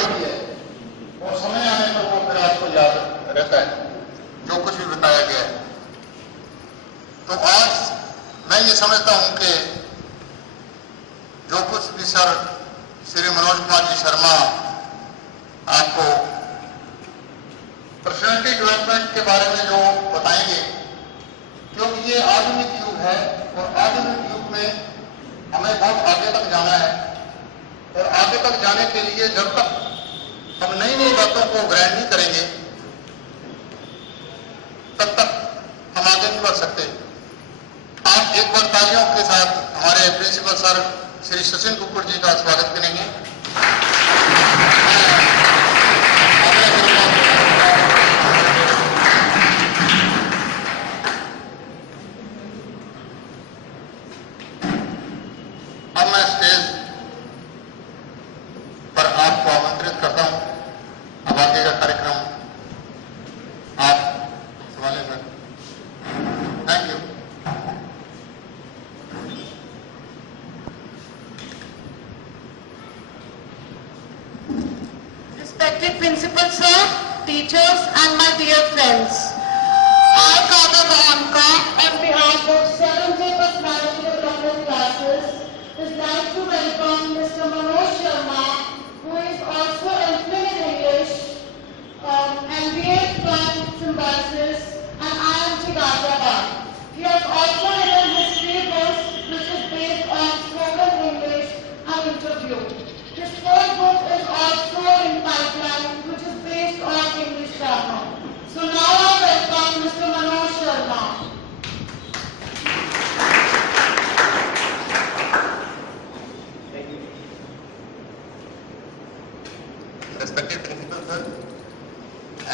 होती है और समय आने पर वो फिर आपको याद रहता है जो कुछ भी बताया गया है। तो आज मैं ये समझता हूं कि जो कुछ भी सर श्री मनोज कुमार जी शर्मा आपको पर्सनैलिटी डेवलपमेंट के बारे में जो बताएंगे, क्योंकि ये आधुनिक युग है और आधुनिक युग में हमें बहुत आगे तक जाना है और आगे तक जाने के लिए जब तक हम नई नई बातों को ग्रहण नहीं करेंगे तब तक हम आगे नहीं बढ़ सकते। आप एक बार तालियों के साथ हमारे प्रिंसिपल सर श्री सचिन कुक्कुट जी का स्वागत करेंगे। अब मैं स्टेज पर आपको आमंत्रित करता हूं। अब आगे का कार्यक्रम आप संभालें sir. Thank you. Respected Principal Sir, teachers and my dear friends, I, Kader Ramka, on behalf of 7th Personality Development Classes, would like to welcome Mr. Manoj Sharma, who is also MPhil in English, MBA from Symbiosis, and IIT Ghaziabad. He has also written history books which is based on spoken English and interview. His fourth book is also in pipeline, which is based on English grammar. So now I welcome Mr. Manoj Sharma. Respected Principal Sir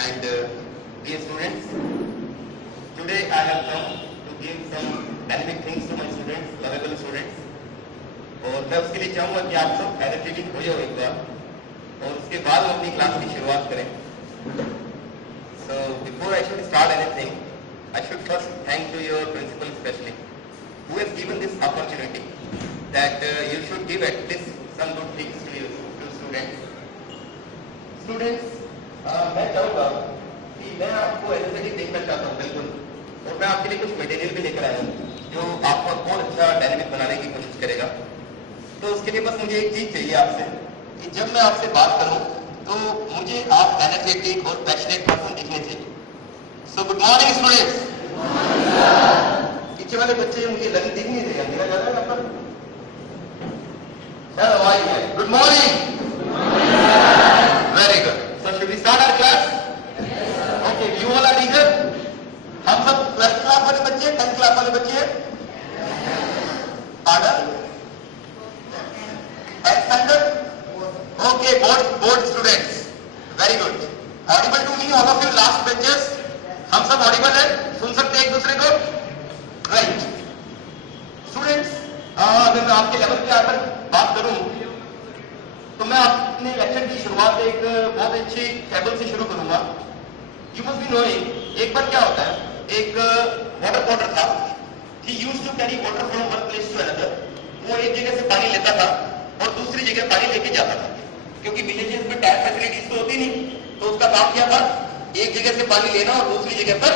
and dear students, today I have come to give some dynamic things to my students, lovable students. और मैं उसके लिए चाहूँगा कि आप सब energetic हो जाओ एक बार और उसके बाद हम अपनी क्लास की शुरुआत करें। So before I should start anything, I should first thank to your principal especially, who has given this opportunity that you should give at least some good things to your students. Students, मैं चाहूँगा कि मैं आपको energetic देखना चाहता हूँ बिल्कुल, और मैं आपके लिए कुछ मटेरियल भी लेकर आया हूँ जो आपको बहुत अच्छा डायनेमिक बनाने की कोशिश करेगा। तो उसके लिए बस मुझे एक चीज चाहिए आपसे कि जब मैं आपसे बात करूं तो मुझे आप एनर्जेटिक और पैशनेट पर्सन दिखने चाहिए। So good morning students. पीछे वाले बच्चे मुझे लग दिख नहीं रहे, मेरा ज्यादा यहाँ पर good morning. Very good. So should we start our class? Okay, you all are eager. हम सब 12th क्लास वाले बच्चे, 10th क्लास वाले बच्चे, order Okay, board students, very good. Audible to me, all of you last benches. हम सब audible हैं, सुन सकते हैं एक दूसरे को? Right. Students, अगर मैं आपके लेवल पे आकर बात करूं, तो मैं अपने लेक्चर की शुरुआत एक बहुत अच्छी टेबल से शुरू करूंगा। You must be knowing, एक बार क्या होता है, एक वाटर पॉटर था, he used to carry water from one place to another. वो एक जगह से पानी लेता था और दूसरी जगह पानी लेके जाता था, क्योंकि विलेजेस में टैप फैसिलिटीज तो होती नहीं, तो उसका काम क्या था, एक जगह से पानी लेना और दूसरी जगह पर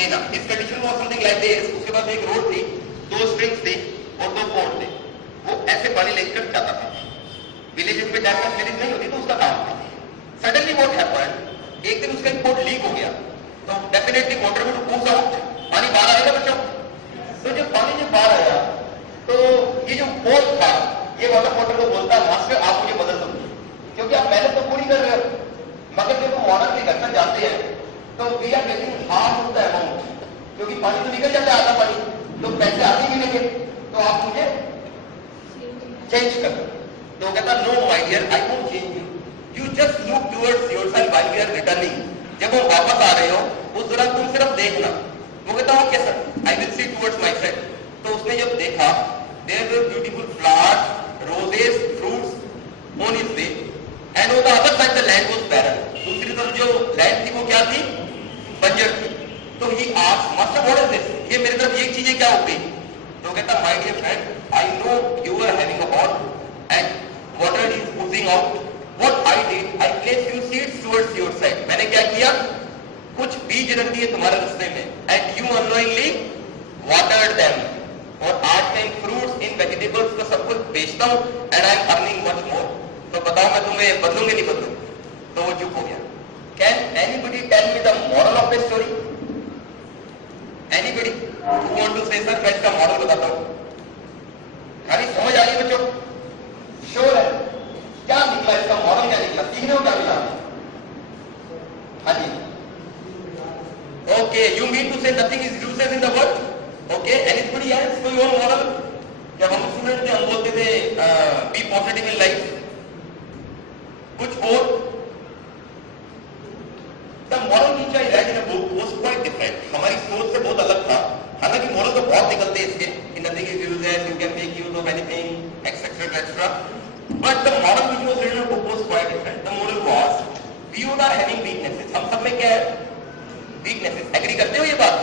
देना। इस condition was something like this. उसके बाद एक रोड थी, 2 स्प्रिंग्स थी और 2 पोर्ट थे, वो ऐसे पानी लेकर जाता था। विलेजेस में टैप फैसिलिटीज नहीं होती तो उसका काम था। सडनली व्हाट हैपेंड, एक दिन उसका पोर्ट लीक हो गया, तो डेफिनेटली वाटर वुड पूस आउट, पानी बाहर आएगा बच्चों। तो जब पानी बाहर आया तो ये जो पोर्ट था, ये वाटर पॉटर को बोलता है, मास्टर आप मुझे बदल दो, क्योंकि आप मेहनत तो पूरी कर रहे हो, मगर जब वो वाटर के घटना जाते हैं तो we are getting half of the amount, क्योंकि पानी तो निकल जाता है आधा पानी, तो पैसे आते ही मिलेंगे, तो आप मुझे चेंज कर दो। तो कहता no my dear, I won't change you, you just look towards yourself while we are returning. जब हम वापस आ रहे हो उस दौरान तुम सिर्फ देखना। वो कहता okay sir, I will see towards my friend. तो उसने जब देखा, there were beautiful flowers, roses, fruits on his way, and on the other side the land was barren. दूसरी तरफ जो लैंड थी वो क्या थी, बंजर थी। तो he asked, master what is this? ये मेरी तरफ ये चीजें क्या हो गई? तो कहता my dear friend, I know you are having a hot and water is oozing out What I did, I placed few seeds towards your side. मैंने क्या किया? कुछ बीज रख दिए तुम्हारे रास्ते में, and you unknowingly watered them. और आज मैं इन फ्रूट्स, इन वेजिटेबल्स को सब कुछ बेचता हूँ, and I am earning much more. तो बताओ मैं तुम्हें बदलूंगी नहीं बदलूंगी? तो वो चुप हो गया. Can anybody tell me the moral of the story? Anybody who want to say sir मैं इसका मॉडल बताता हूँ? खाली समझ आ रही है बच्चों? श्योर है? क्या निकला इसका मॉडल, क्या निकला, सीखने को क्या मिला? हाँ जी. Okay, you mean to say nothing is useless in the world? Okay, anybody else? कोई और मॉडल? जब हम स्टूडेंट थे हम बोलते थे बी पॉजिटिव इन लाइफ. कुछ और? The moral which I read in a book was quite different. हमारी सोच से बहुत अलग था. हालांकि मॉडल तो बहुत निकलते हैं इसके. Nothing is useless, you can make use of anything, etc. etc. But the model which was written in a book was quite different. The model was, we all are having weaknesses. हम सब में क्या है? Weaknesses. Agree करते हो ये बात?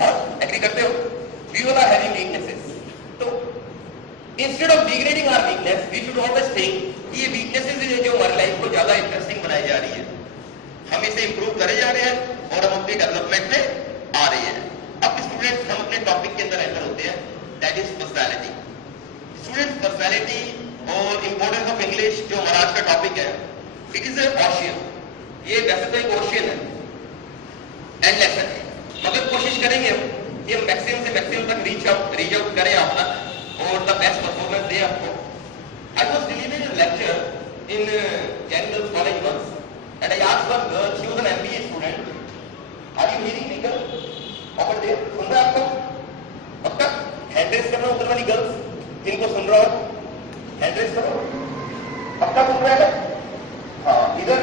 हाँ? Agree करते हो? We all are having weaknesses. तो instead of degrading our weakness, we should always think कि ये weaknesses है जो हमारी लाइफ को ज्यादा इंटरेस्टिंग बनाई जा रही है. हम इसे इंप्रूव करे जा रहे हैं और हम अपनी डेवलपमेंट में आ रहे हैं. अब स्टूडेंट्स हम अपने टॉपिक के अंदर एंटर होते हैं, that is personality. Students personality और इंपॉर्टेंस ऑफ इंग्लिश जो हमारा आज का टॉपिक है, इट इज ए ओशियन. ये वैसे तो एक ओशियन है, एंड लेसन है, मगर कोशिश करेंगे हम कि मैक्सिमम से मैक्सिमम तक रीच आउट करें आप तक और द बेस्ट परफॉर्मेंस दें आपको. I was delivering a lecture in general college once and I asked one girl, she was an MBA student, are you hearing me girl? over there, सुन रहा है आपको? पक्का? हैंड रेस करना उधर वाली girls जिनको सुन रहा हो, हैंड रेस करो. पक्का सुन रहा है? हाँ, इधर.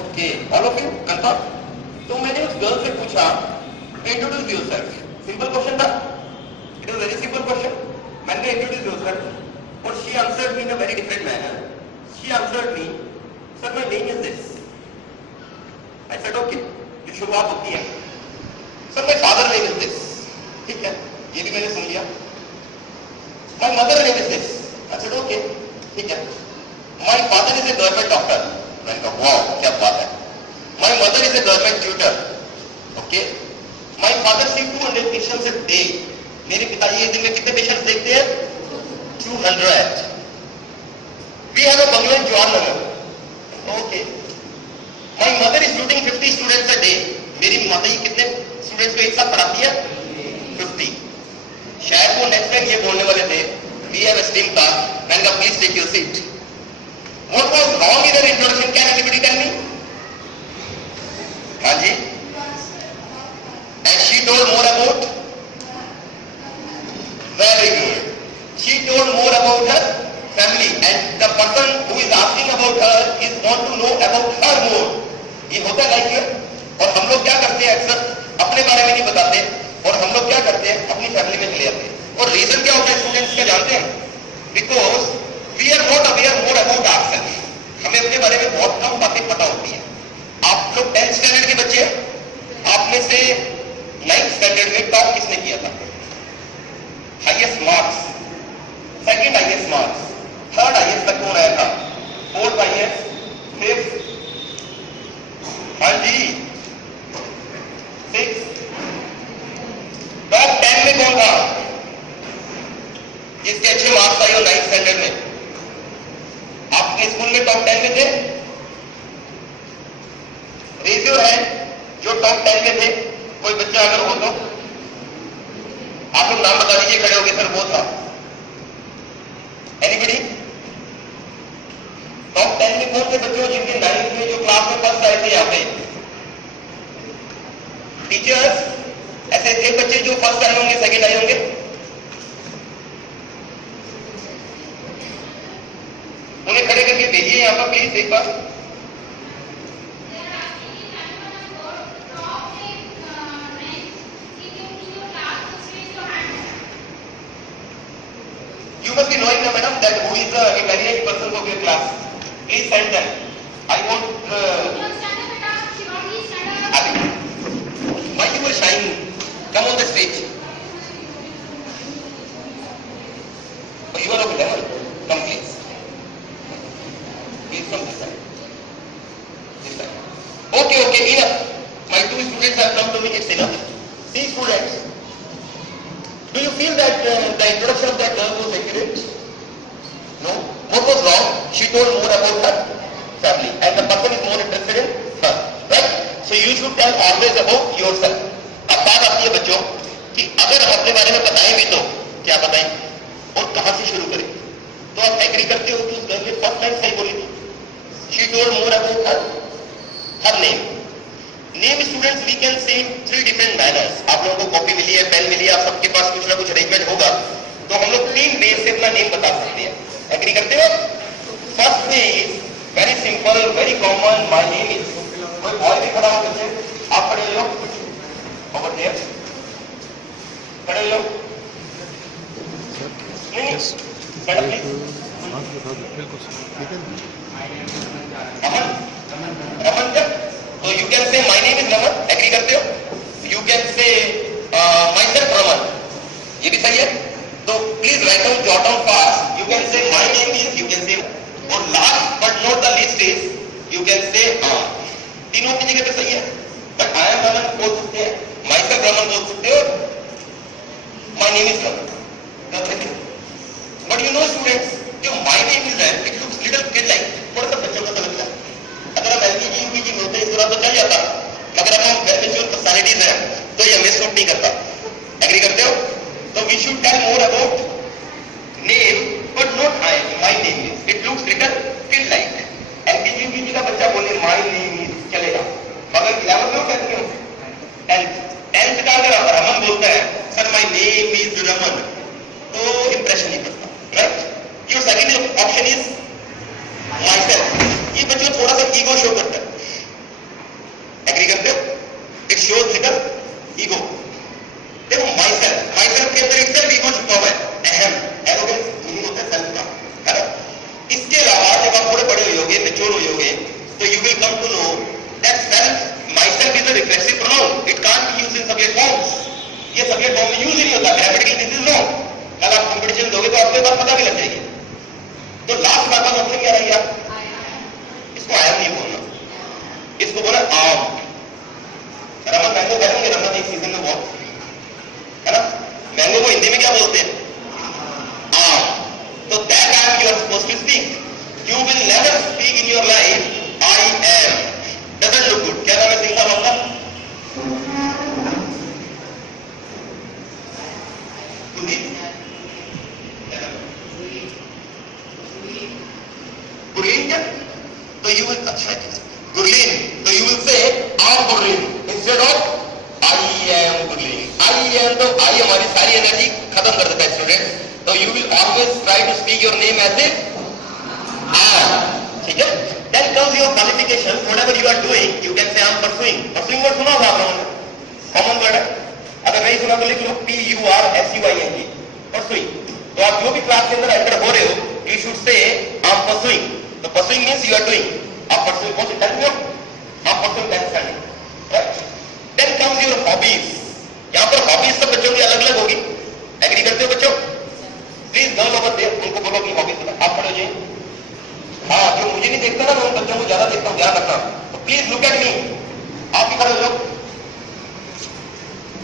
Okay, all of you confirm? तो मैंने उस गर्ल से पूछा, इंट्रोड्यूस योरसेल्फ. सिंपल क्वेश्चन था. It was very simple question. मैंने इंट्रोड्यूस योरसेल्फ और she answered me in a very different manner. She answered me, sir my name is this. I said okay, ये शुरुआत होती है. sir my father name is this. ठीक है, ये भी मैंने सुन लिया. my mother name is this. I said okay, ठीक है. my father is a government doctor. मैंने कहा wow क्या बात है. my mother is a government tutor. okay. my father sees 200 patients a day. मेरे पिताजी एक दिन में कितने पेशेंट्स देखते हैं? 200. we have a bungalow in Jawaharlal. Okay. My mother is tutoring 50 students a day. मेरी माता जी कितने स्टूडेंट्स को एक साथ पढ़ाती है? 50. शायद वो नेक्स्ट टाइम ये बोलने वाले थे, we have a steam car. मैंने कहा please take your seat. What was wrong in her introduction? Can anybody tell me? हाँ जी. And she told more about. Very good. She told more about her family, and the person who is asking about her is want to know about her more. ये होता है क्या? और हम लोग क्या करते हैं अक्सर अपने बारे में नहीं बताते और हम लोग क्या करते हैं अपनी फैमिली में चले जाते हैं. और रीजन क्या होता है स्टूडेंट्स का जानते हैं? Because we are not aware more about ourselves. हमें अपने बारे में बहुत कम बातें पता होती हैं. आप लोग 10th स्टैंडर्ड के बच्चे हैं, आप में से 9th स्टैंडर्ड में टॉप किसने किया था? Highest marks, second highest marks, third highest तक कौन आया था? फोर्थ हाईएस्ट, फिफ्थ, हाँ जी, सिक्स. टॉप 10 में कौन था? जिसके अच्छे मार्क्स आए हो 9th स्टैंडर्ड में. आपके स्कूल में टॉप 10 में थे? रेज योर हैंड जो टॉप 10 में थे. कोई बच्चा अगर हो तो आप लोग नाम बता दीजिए, खड़े हो गए सर वो था. एनीबडी? टॉप 10 में कौन से बच्चे हो जिनके 9th में जो क्लास में फर्स्ट आए थे? यहाँ पे टीचर्स ऐसे थे बच्चे जो फर्स्ट आए होंगे, सेकंड आए होंगे? उन्हें खड़े करके भेजिए यहाँ पर प्लीज एक बार. You must be knowing now, madam, that who is the intelligent person of your class. Please send them. I want. Why you were shying? Come on the stage. Oh, you are of 11. Come please. He's from this side. This side. Okay, enough. My two students have come to me, it's enough. See students, do you feel that the introduction of that girl was accurate? No? What was wrong? She told more about her family and the person is more interested in her. Right? So you should tell always about yourself. अब बात आती है बच्चों कि अगर हम अपने बारे में बताएं भी तो क्या बताएं और कहां से शुरू करें? तो आप एग्री करते हो कि उस गर्ल ने फर्स्ट लाइन सही बोली थी. She told more about her name. Name students we can say in 3 different manners. आप लोगों को कॉपी मिली है, पेन मिली है, आप सबके पास कुछ ना कुछ अरेंजमेंट होगा, तो हम लोग 3 वेज से अपना नेम बता सकते हैं. एग्री करते हो? First way is very simple, very common. My name is. कोई बॉय भी खड़ा हो बच्चे, आप खड़े हो, ओवर देयर खड़े हो. नहीं मैडम प्लीज. रमन क्या? तो you can say my name is Raman. Agree करते हो? You can say myself Raman. ये भी सही है. तो please write down, jot down fast. You can say my name is, you can say, और last but not the least is you can say तीनों की जगह पे सही है. बट आई एम रमन बोल सकते हैं, माय सेल्फ रमन बोल सकते हो, my name is Raman. But you know students, जो माय नेम इज है it looks little kid like. थोड़ा सा बच्चों को तो लगता है. अगर हम एलकेजी यूकेजी में होते इस तरह तो चल जाता, मगर अब हम वेल मैच्योर पर्सनालिटीज हैं तो ये हमें सूट नहीं करता. एग्री करते हो? तो we should tell more about name but not my name is. It looks little kid like. LKG UKG का बच्चा बोले माय नेम इज चलेगा, मगर 11th में 10th का अगर रमन बोलता है sir my name is Raman, तो इंप्रेशन नहीं पड़ता. Right? Your second option is my self. ये बच्चों थोड़ा सा ईगो शो करता है. एग्री करते हो? It shows little ego. देखो माय सेल्फ के अंदर इटसेल्फ ईगो छुपा हुआ है. अहम, एरोगेंस मीनिंग होता है सेल्फ का, है ना? इसके अलावा जब आप थोड़े बड़े होगे, मैच्योर होगे, तो you will come to know that self, myself is a reflexive pronoun. It can't be used in subject forms. ये सब्जेक्ट फॉर्म में यूज ही नहीं होता. Grammatically this is no. कल आप कंपटीशन दोगे तो आपको बात पता भी लग जाएगी. तो लास्ट बात ऑप्शन क्या रहेगा? इसको आयम नहीं बोलना, इसको बोला आम. रमन मैंगो करेंगे, रमन एक सीजन में बहुत, है ना? मैंगो को हिंदी में क्या बोलते हैं? आम. तो that I'm you are supposed to speak. You will never speak in your life I am. Doesn't look good. क्या नाम है सिंह साहब आपका? गुरलीन क्या? तो यू विल, अच्छा गुरलीन, तो यू विल से आम Gurleen instead of I am Gurleen. I am, तो आई हमारी सारी एनर्जी खत्म कर देता है स्टूडेंट. तो you will always try to speak your name as a I'm. ठीक है? Then comes your qualification. Whatever you are doing you can say I am pursuing. Pursuing word सुना होगा आप लोगों ने? कॉमन वर्ड है. अगर नहीं सुना तो लिख लो PURSUING. परसुइंग. तो आप जो भी क्लास के अंदर एंटर हो रहे हो you should say I am pursuing. तो pursuing means you are doing. आप परसुइंग कौन से 10th में हो? आप परसुइंग 10th standard. Right? Then comes your hobbies. यहां पर हॉबीज सब बच्चों की अलग-अलग होगी. एग्री करते हो बच्चों? प्लीज गर्ल ओवर देयर, उनको बोलो कि हॉबीज बताओ. आप खड़े हो जाइए. हाँ, जो मुझे नहीं देखता ना, मैं उन बच्चों को ज्यादा देखता हूं, ध्यान रखना. तो प्लीज लुक एट मी. आप भी खड़े हो जाओ.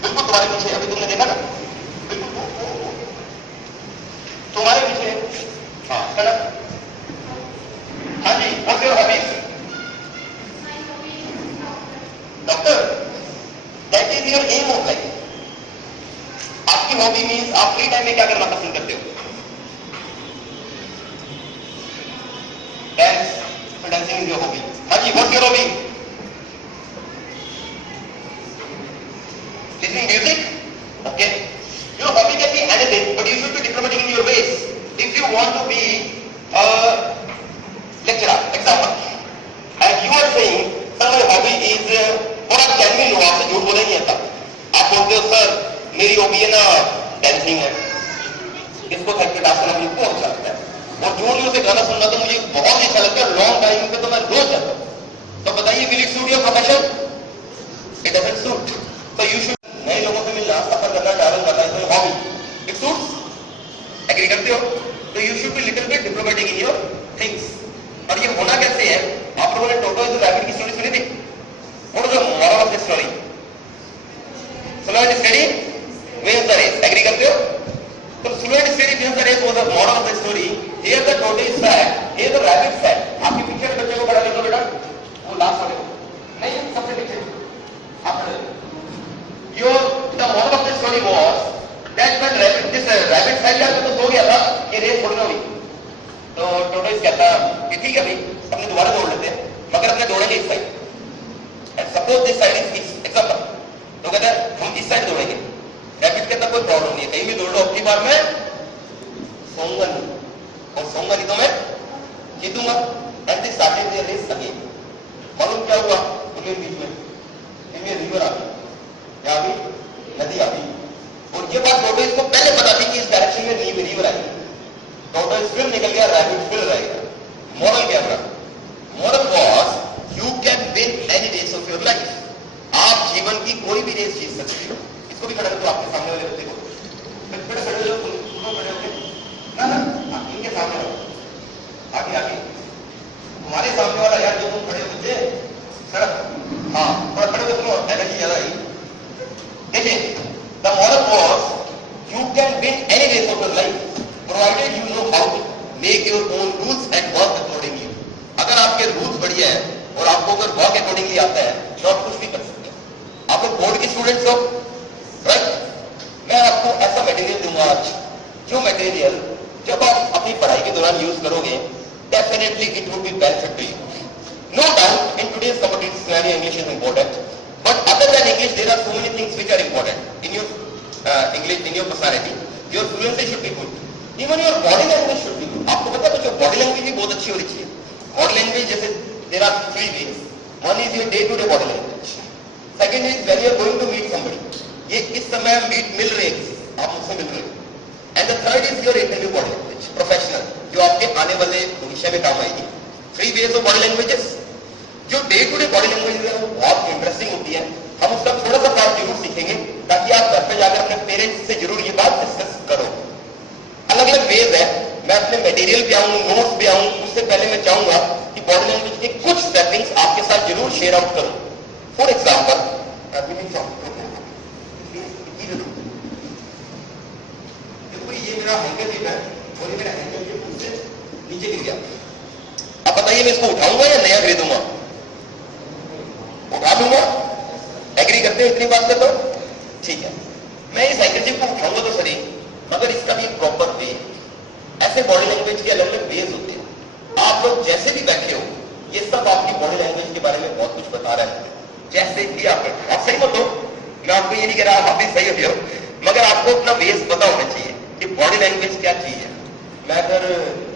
बिल्कुल तुम्हारे पीछे, अभी तुमने देखा ना, बिल्कुल तुम्हारे पीछे. हाँ खड़ा. हाँ जी, what's your hobbies? Doctor, that is your aim of life. आपकी हॉबी मींस आप फ्री टाइम में क्या करना पसंद करते हो? Dance. Dancing is your hobby. हाँ जी, what's your hobby? Listening music? Okay. Your hobby can be anything, but you should be diplomatic in your ways. If you want to be a lecturer, example, and you are saying, sir, my hobby is, और आप genuine हो, आपसे झूठ बोले नहीं आता. आप बोलते हो, सर, मेरी हॉबी है ना डांसिंग है. इसको घर पे डांस करना मुझे बहुत अच्छा लगता है. और जोड़ियों से गाना सुनना तो मुझे बहुत ही अच्छा लगता है. लॉन्ग टाइम पे तो मैं रोज जाता हूँ. तो बताइए टोटो इज रैबिट की स्टोरी सुनी थी? What is the moral of the story? Slow and steady wins the race. Agree करते हो? तो slow and steady wins the race was the moral of the story. Here the tortoise is sad, here the rabbit is sad. आपके पीछे के बच्चे को खड़ा कर दो बेटा, वो लास्ट वाले को नहीं, सबसे पीछे आप खड़े हो. Your the moral of the story was that when rabbit said यार तो सो गया था, ये रेस थोड़ी ना हुई. तो tortoise कहता कि ठीक है भाई, अपने दोबारा दौड़ लेते हैं, मगर अपने दौड़ेंगे इस side. And suppose this side is example. तो कहता है हम इस साइड दौड़ेंगे. रैबिट कहता कोई प्रॉब्लम नहीं है, कहीं भी दौड़ लो, अपनी बार मैं सोऊंगा नहीं, और सोऊंगा नहीं तो मैं जीतूंगा. And this started their race again. मालूम क्या हुआ उनके बीच में? इनमें रिवर आ गई, क्या आ गई? नदी आ गई. और ये बात टोटोइस को पहले पता थी कि इस डायरेक्शन में रिवर आएगी. टोटोइस फिर निकल गया, रैबिट फिर रहेगा. मॉरल क्या था? Moral was you can win any race of your life. आप जीवन की कोई भी रेस जीत सकते हो. इसको भी खड़ा कर दो आपके सामने वाले बच्चे को. खड़े खड़े हो, तुम खड़े होगे ना ना, इनके सामने हो, आगे आगे. तुम्हारे सामने वाला यार जो तुम खड़े हो बच्चे, सड़क, हाँ थोड़ा खड़े हो, तुम एनर्जी ज्यादा आई. देखिए, the moral was you can win any race of your life provided you know how to make your own rules and work accordingly. अगर आपके रूल्स बढ़िया है और आपको अगर वर्क अकॉर्डिंगली आता है तो आप कुछ भी कर सकते हैं. आप लोग बोर्ड के स्टूडेंट्स हो, राइट? मैं आपको ऐसा मटेरियल दूंगा आज, जो मटेरियल जब आप अपनी पढ़ाई के दौरान यूज करोगे, definitely it would be benefit to you. No doubt in today's competitive scenario English is important, but other than English there are so many things which are important in your English, in your personality. Your fluency should be good, even your body language should be good. आपको पता है बच्चों, body language भी बहुत अच्छी होनी चाहिए. Body language जैसे there are 3 ways. One is your day to day body language. Second is when you are going to meet somebody, ये इस समय मिल रहे हैं किसी, आप मुझसे मिल रहे हो. And the third is your interview body language, professional, जो आपके आने वाले भविष्य में काम आएगी. 3 ways ऑफ बॉडी लैंग्वेजेस. जो day to day body language है वो बहुत इंटरेस्टिंग होती है. हम उसका थोड़ा सा पार्ट जरूर सीखेंगे ताकि आप घर पे जाकर अपने पेरेंट्स से जरूर ये बात डिस्कस करो. अलग अलग वेज है. मैं अपने मटेरियल पे आऊं, नोट्स पे आऊं, उससे पहले मैं चाहूंगा कि बॉडी लैंग्वेज के कुछ सेटिंग्स आपके साथ जरूर शेयर आउट करूं. फॉर एग्जाम्पल, ये मेरा हैंकरचीफ है और ये मेरा हैंकरचीफ मुझसे नीचे गिर गया. अब बताइए मैं इसको उठाऊंगा या नया खरीदूंगा? उठा लूंगा. एग्री करते हो इतनी बात कर दो? ठीक है, मैं इस हैंकरचीफ को उठाऊंगा तो सही, मगर इसका भी एक प्रॉपर वे. ऐसे बॉडी लैंग्वेज के अलग अलग वेज होते हैं. आप लोग जैसे भी बैठे हो, ये सब आपकी बॉडी लैंग्वेज के बारे में बहुत कुछ बता रहा है. जैसे भी आप सही मत हो, मैं आपको ये नहीं कह रहा आप भी सही हो, मगर आपको अपना बेस पता होना चाहिए कि बॉडी लैंग्वेज क्या चीज है. मैं अगर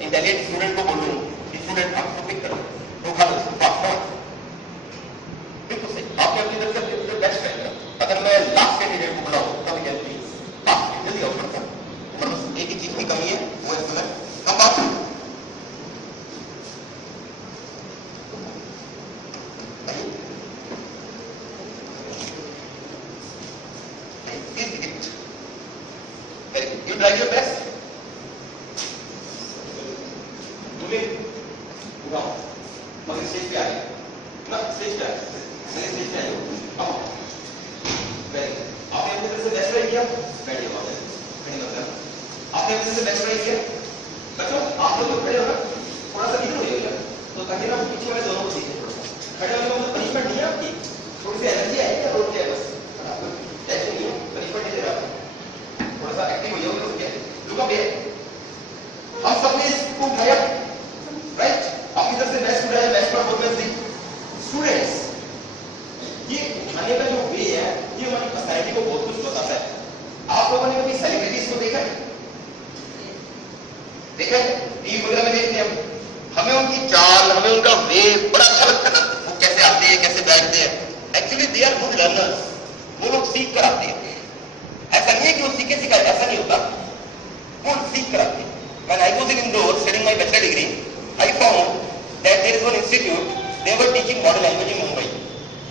इंटेलिजेंट स्टूडेंट को बोलूं कि स्टूडेंट आपको पिक करो तो खा लो, बिल्कुल सही, आपने अपनी तरफ से बेस्ट करेगा. अगर मैं लास्ट कैंडिडेट को बुलाऊं तब जल्दी जल्दी आउट करता हूं. बस एक ही चीज की कमी है, वो है स्टूडेंट. अब आप you try your best. तुम्हें उठाओ, मगर स्टेज पे आए ना, स्टेज पे आए, मेरे स्टेज पे आए. अब आपने अपनी तरफ से बेस्ट ट्राई किया, बैठिए वहां पे, नहीं मतलब आपने अपनी तरफ से बेस्ट ट्राई किया. बच्चों आप लोग खड़े हो ना, थोड़ा सा इधर हो जाइए तो ताकि ना पीछे वाले दोनों को दिखे. खड़े होने का मतलब पनिशमेंट नहीं है आपकी, थोड़ी सी एनर्जी आएगी या रोक जाए बस, ऐसे नहीं है, पनिशमेंट नहीं दे रहा. थोड़ा सा एक्टिव हो जाओगे तो क्या लुक अप. हम सबने इसको उठाया, राइट? अपनी तरफ से बेस्ट उठाया, बेस्ट परफॉर्मेंस दी. स्टूडेंट्स, ये उठाने का जो वे है, ये हमारी पर्सनैलिटी को बहुत कुछ बताता है. आप लोगों ने कभी सेलिब्रिटीज को देखा है? देखा है? टीवी वगैरह में देखते हैं हमें उनकी चाल, हमें उनका वे बड़ा अच्छा लगता है ना. वो कैसे आते हैं, कैसे बैठते हैं. Actually they are good learners. वो लोग सीख कर आते हैं. ऐसा नहीं है कि वो सीखे सिखाए, ऐसा नहीं होता. वो सीख कर आते हैं. When I was in Indore studying my bachelor degree, I found that there is one institute, they were teaching body language in Mumbai.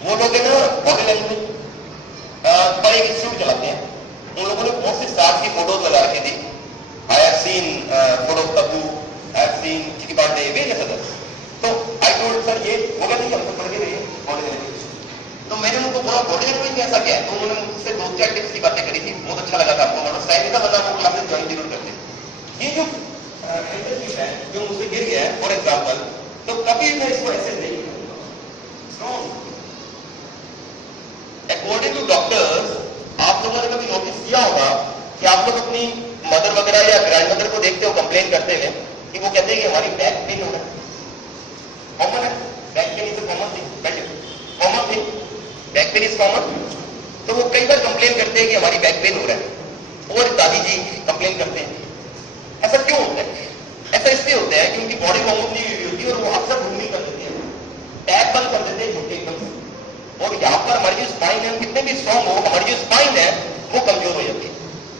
वो लोग है ना बॉडी लैंग्वेज का एक इंस्टीट्यूट चलाते हैं. उन लोगों ने बहुत से स्टार्स की फोटोज लगा रखी थी. I have seen photo of Tabu, I have seen Chiki Pandey, various others. So I told sir sir ये वो कहते हैं कि हम तो पढ़ के रहे बॉडी लैंग्वेज। तो मैंने उनको बोला बॉडी लैंग्वेज में ऐसा क्या है, तो उन्होंने मुझसे 2-4 टिप्स की बातें करी थी, बहुत अच्छा लगा था आपको, मतलब शायद का बता वो क्लासेस ज्वाइन जरूर करते। ये जो इंटरव्यू है जो मुझसे गिर गया है फॉर एग्जाम्पल, तो कभी मैं इसको ऐसे नहीं करूंगा। अकॉर्डिंग टू डॉक्टर्स, आप लोगों ने कभी नोटिस किया होगा कि आप लोग अपनी मदर वगैरह या ग्रैंड मदर को देखते हो कंप्लेन करते हुए कि वो कहते हैं कि हमारी बैक पेन हो रहा है। कॉमन है, back pain is common thing, common thing, back pain is common. तो वो कई बार कंप्लेन करते हैं कि हमारी बैक पेन हो रहा है, और दादी जी कंप्लेन करते हैं। ऐसा क्यों होता है? ऐसा इसलिए होता है कि उनकी बॉडी वार्म अप नहीं हुई होती और वो अक्सर घूमनी कर देते हैं, टैप बंद कर देते हैं झुके एकदम से। और यहाँ पर हमारी जो स्पाइन है कितने भी स्ट्रॉन्ग हो, हमारी जो स्पाइन है वो कमजोर हो जाती है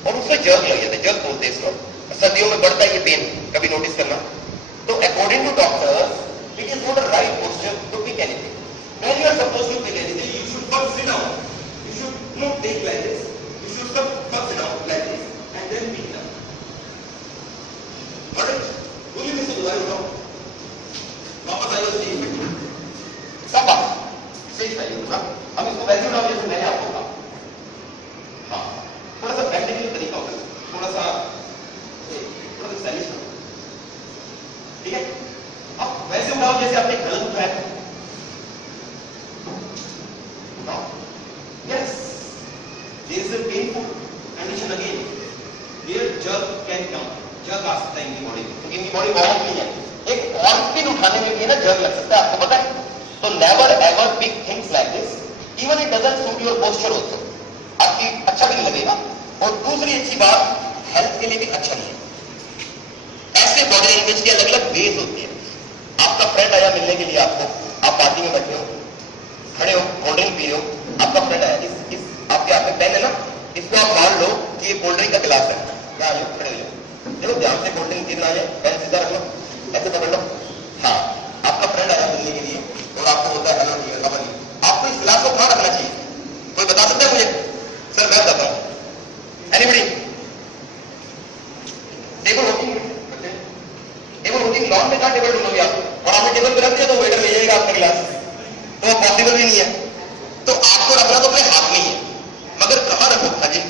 और उससे जर्क लग जाता है, जर्क बोलते हैं इसको। सर्दियों में बढ़ता है ये पेन, कभी नोटिस करना। तो according to doctors it is not a right posture to pick anything. When you are supposed to pick anything, you should first sit down, you should not take like this, you should first sit down like this and then pick down. All right, बोलिए मैं से दोबारा उठाओ, वापस आइए उसी पे सब बात सही चाहिए होगा। हम इसको वैसे उठाओ जैसे मैंने आपको कहा। हाँ, थोड़ा सा प्रैक्टिकल तरीका होगा, थोड़ा सा स्टाइलिश होगा, ठीक है। अब वैसे उठाओ जैसे आपने गलत उठाया। Yes, there is a painful condition again, here jerk can come, jerk आ सकता है इनकी बॉडी में, क्योंकि इनकी बॉडी वार्म नहीं है। एक और पिन उठाने में भी ना जर्क लग सकता है, आपको पता है। तो never ever pick things like this, even it doesn't suit your posture also, आपकी अच्छा भी नहीं लगेगा। और दूसरी अच्छी बात, हेल्थ के लिए भी अच्छा नहीं है। ऐसे बॉडी लैंग्वेज के अलग अलग वेज होते हैं। आपका फ्रेंड आया मिलने के लिए आपको, आप पार्टी में बैठे हो, खड़े हो, कोल्ड ड्रिंक पी रहे हो, आपका फ्रेंड आया, इस आपके हाथ में पेन है ना, इसको आप मान लो कि ये कोल्ड ड्रिंक का गिलास है, क्या आ जाओ, खड़े हो जाओ, चलो ध्यान से कोल्ड ड्रिंक गिरना है, पेन सीधा रख लो, ऐसे पकड़ लो। हाँ, आपका फ्रेंड आया मिलने के लिए और आपको बोलता है हेलो ठीक है, खबर नहीं, आपको इस गिलास को कहां रखना चाहिए? कोई बता सकता है मुझे? सर मैं बताता हूं, एनीबॉडी? टेबल होती है, टेबल होती है, लॉन में कहां टेबल ढूंढोगे आप? और आपने टेबल पे रख दिया तो वेटर ले जाएगा आपका गिलास, तो पॉसिबल भी नहीं है। तो आपको रखना तो अपने हाथ में ही है, मगर कहां रखो? हाँ जी,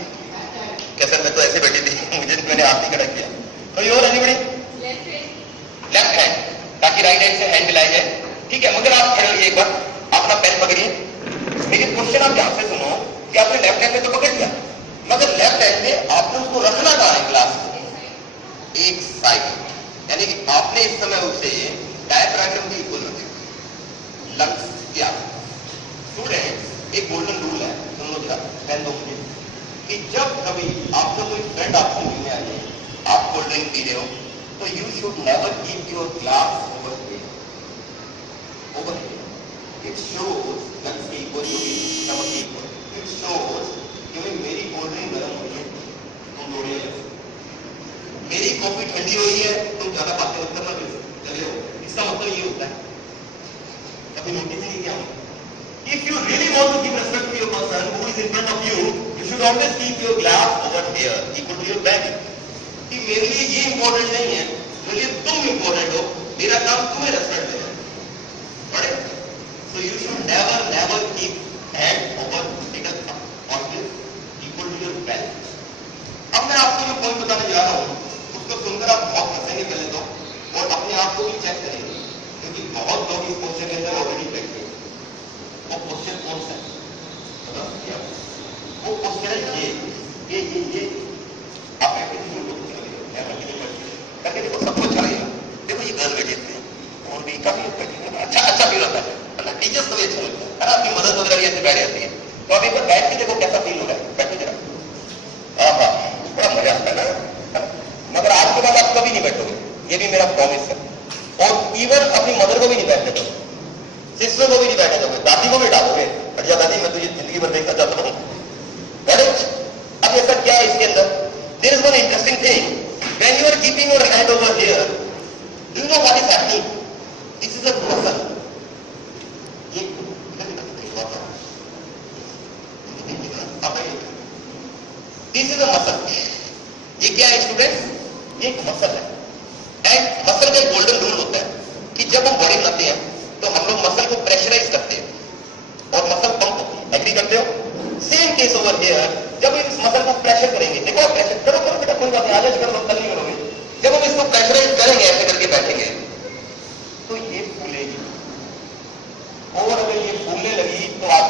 क्या सर मैं तो ऐसे बैठी थी, मुझे मैंने हाथ नहीं खड़ा किया। तो योर एनीबॉडी? लेफ्ट हैंड, ताकि राइट हैंड से हैंड मिलाया जाए, ठीक है। मगर आप खड़े होइए, एक बार अपना पेन पकड़िए, मेरी क्वेश्चन आप ध्यान से सुनो कि आपने लेफ्ट हैंड में तो पकड़ लिया, मगर लेफ्ट हैंड में आपने उसको रखना कहां है? ग्लास एक साइड, यानी कि आपने इस समय उसे डायफ्रागम के इक्वल रखे, लंग्स क्या। स्टूडेंट, एक गोल्डन रूल है, सुन लो जरा, पेन दो मुझे, कि जब कभी आपको कोई फ्रेंड आपसे मिलने आ जाए, आप कोल्ड ड्रिंक पी रहे हो, तो you should never keep your glass over here, over here. It shows lungs के इक्वल टू स्टमक के इक्वल, इट शोज कि मेरी कोल्ड ड्रिंक गर्म हो रही है, तुम दौड़े, मेरी कॉफी ठंडी हो रही है, तुम ज्यादा बातें मत करना, चले हो। इसका मतलब ये होता है, कभी नोटिस नहीं किया? If you really want to give respect to your person who is in front of you, you should always keep your glass over here, equal to your belly. कि मेरे लिए ये इंपॉर्टेंट नहीं है, मेरे लिए तुम इंपॉर्टेंट हो, मेरा काम तुम्हें रेस्पेक्ट देना, right? So you should never keep hand over equal to your belly. अब मैं आपको जो पॉइंट बताने जा रहा हूँ, उसको सुनकर आप बहुत हंसेंगे पहले तो, और अपने आप को भी चेक करेंगे, क्योंकि बहुत लोग इस क्वेश्चन के अंदर ऑलरेडी बैठे हैं। वो क्वेश्चन कौन सा है? वो क्वेश्चन है ये आप करके देखो, सबको अच्छा लगेगा। देखो ये गर्ल बैठे थे और भी काफी लोग बैठे, अच्छा फील होता है, टीचर्स को भी अच्छा लगता है, आपकी मदद वगैरह भी ऐसे बैठ जाती है। तो आप एक बार बैठ के देखो कैसा फील हो रहा है, बैठो जरा, हाँ बड़ा मजा आता है ना। मगर आज के बाद आप कभी नहीं बैठोगे, ये भी मेरा प्रॉमिस है। और इवन अपनी मदर को भी नहीं बैठने दोगे, सिस्टर को भी नहीं बैठने दोगे, दादी को भी डालोगे, अच्छा दादी मैं तुझे जिंदगी भर देखना चाहता हूँ। अब ऐसा क्या है इसके अंदर? There is one interesting thing. When you are keeping your hand over here, do you know what is happening? This is a muscle. This is a muscle. ये क्या है स्टूडेंट्स? ये मसल है। एंड मसल का एक golden rule होता है कि जब हम बॉडी बनाते हैं तो हम लोग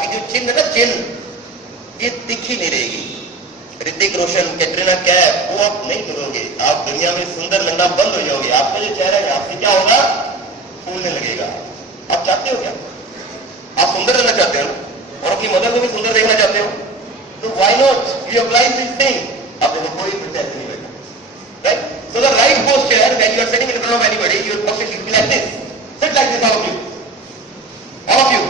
आपकी जो चिन्ह है ना, चिन्ह ये दिख ही नहीं रहेगी। ऋतिक रोशन, कैटरीना कैफ, वो आप नहीं मिलोगे। आप दुनिया में सुंदर लगना बंद हो जाओगे। आपका जो चेहरा है आपसे क्या होगा, फूलने लगेगा। आप चाहते हो क्या? आप सुंदर रहना चाहते हो और अपनी मदर को भी सुंदर देखना चाहते हो, तो why not you apply this thing. आप देखो कोई प्रिटेंशन नहीं बैठा, right? So the right posture when you are sitting in front of anybody, your posture should be like this. Sit like this, all of you.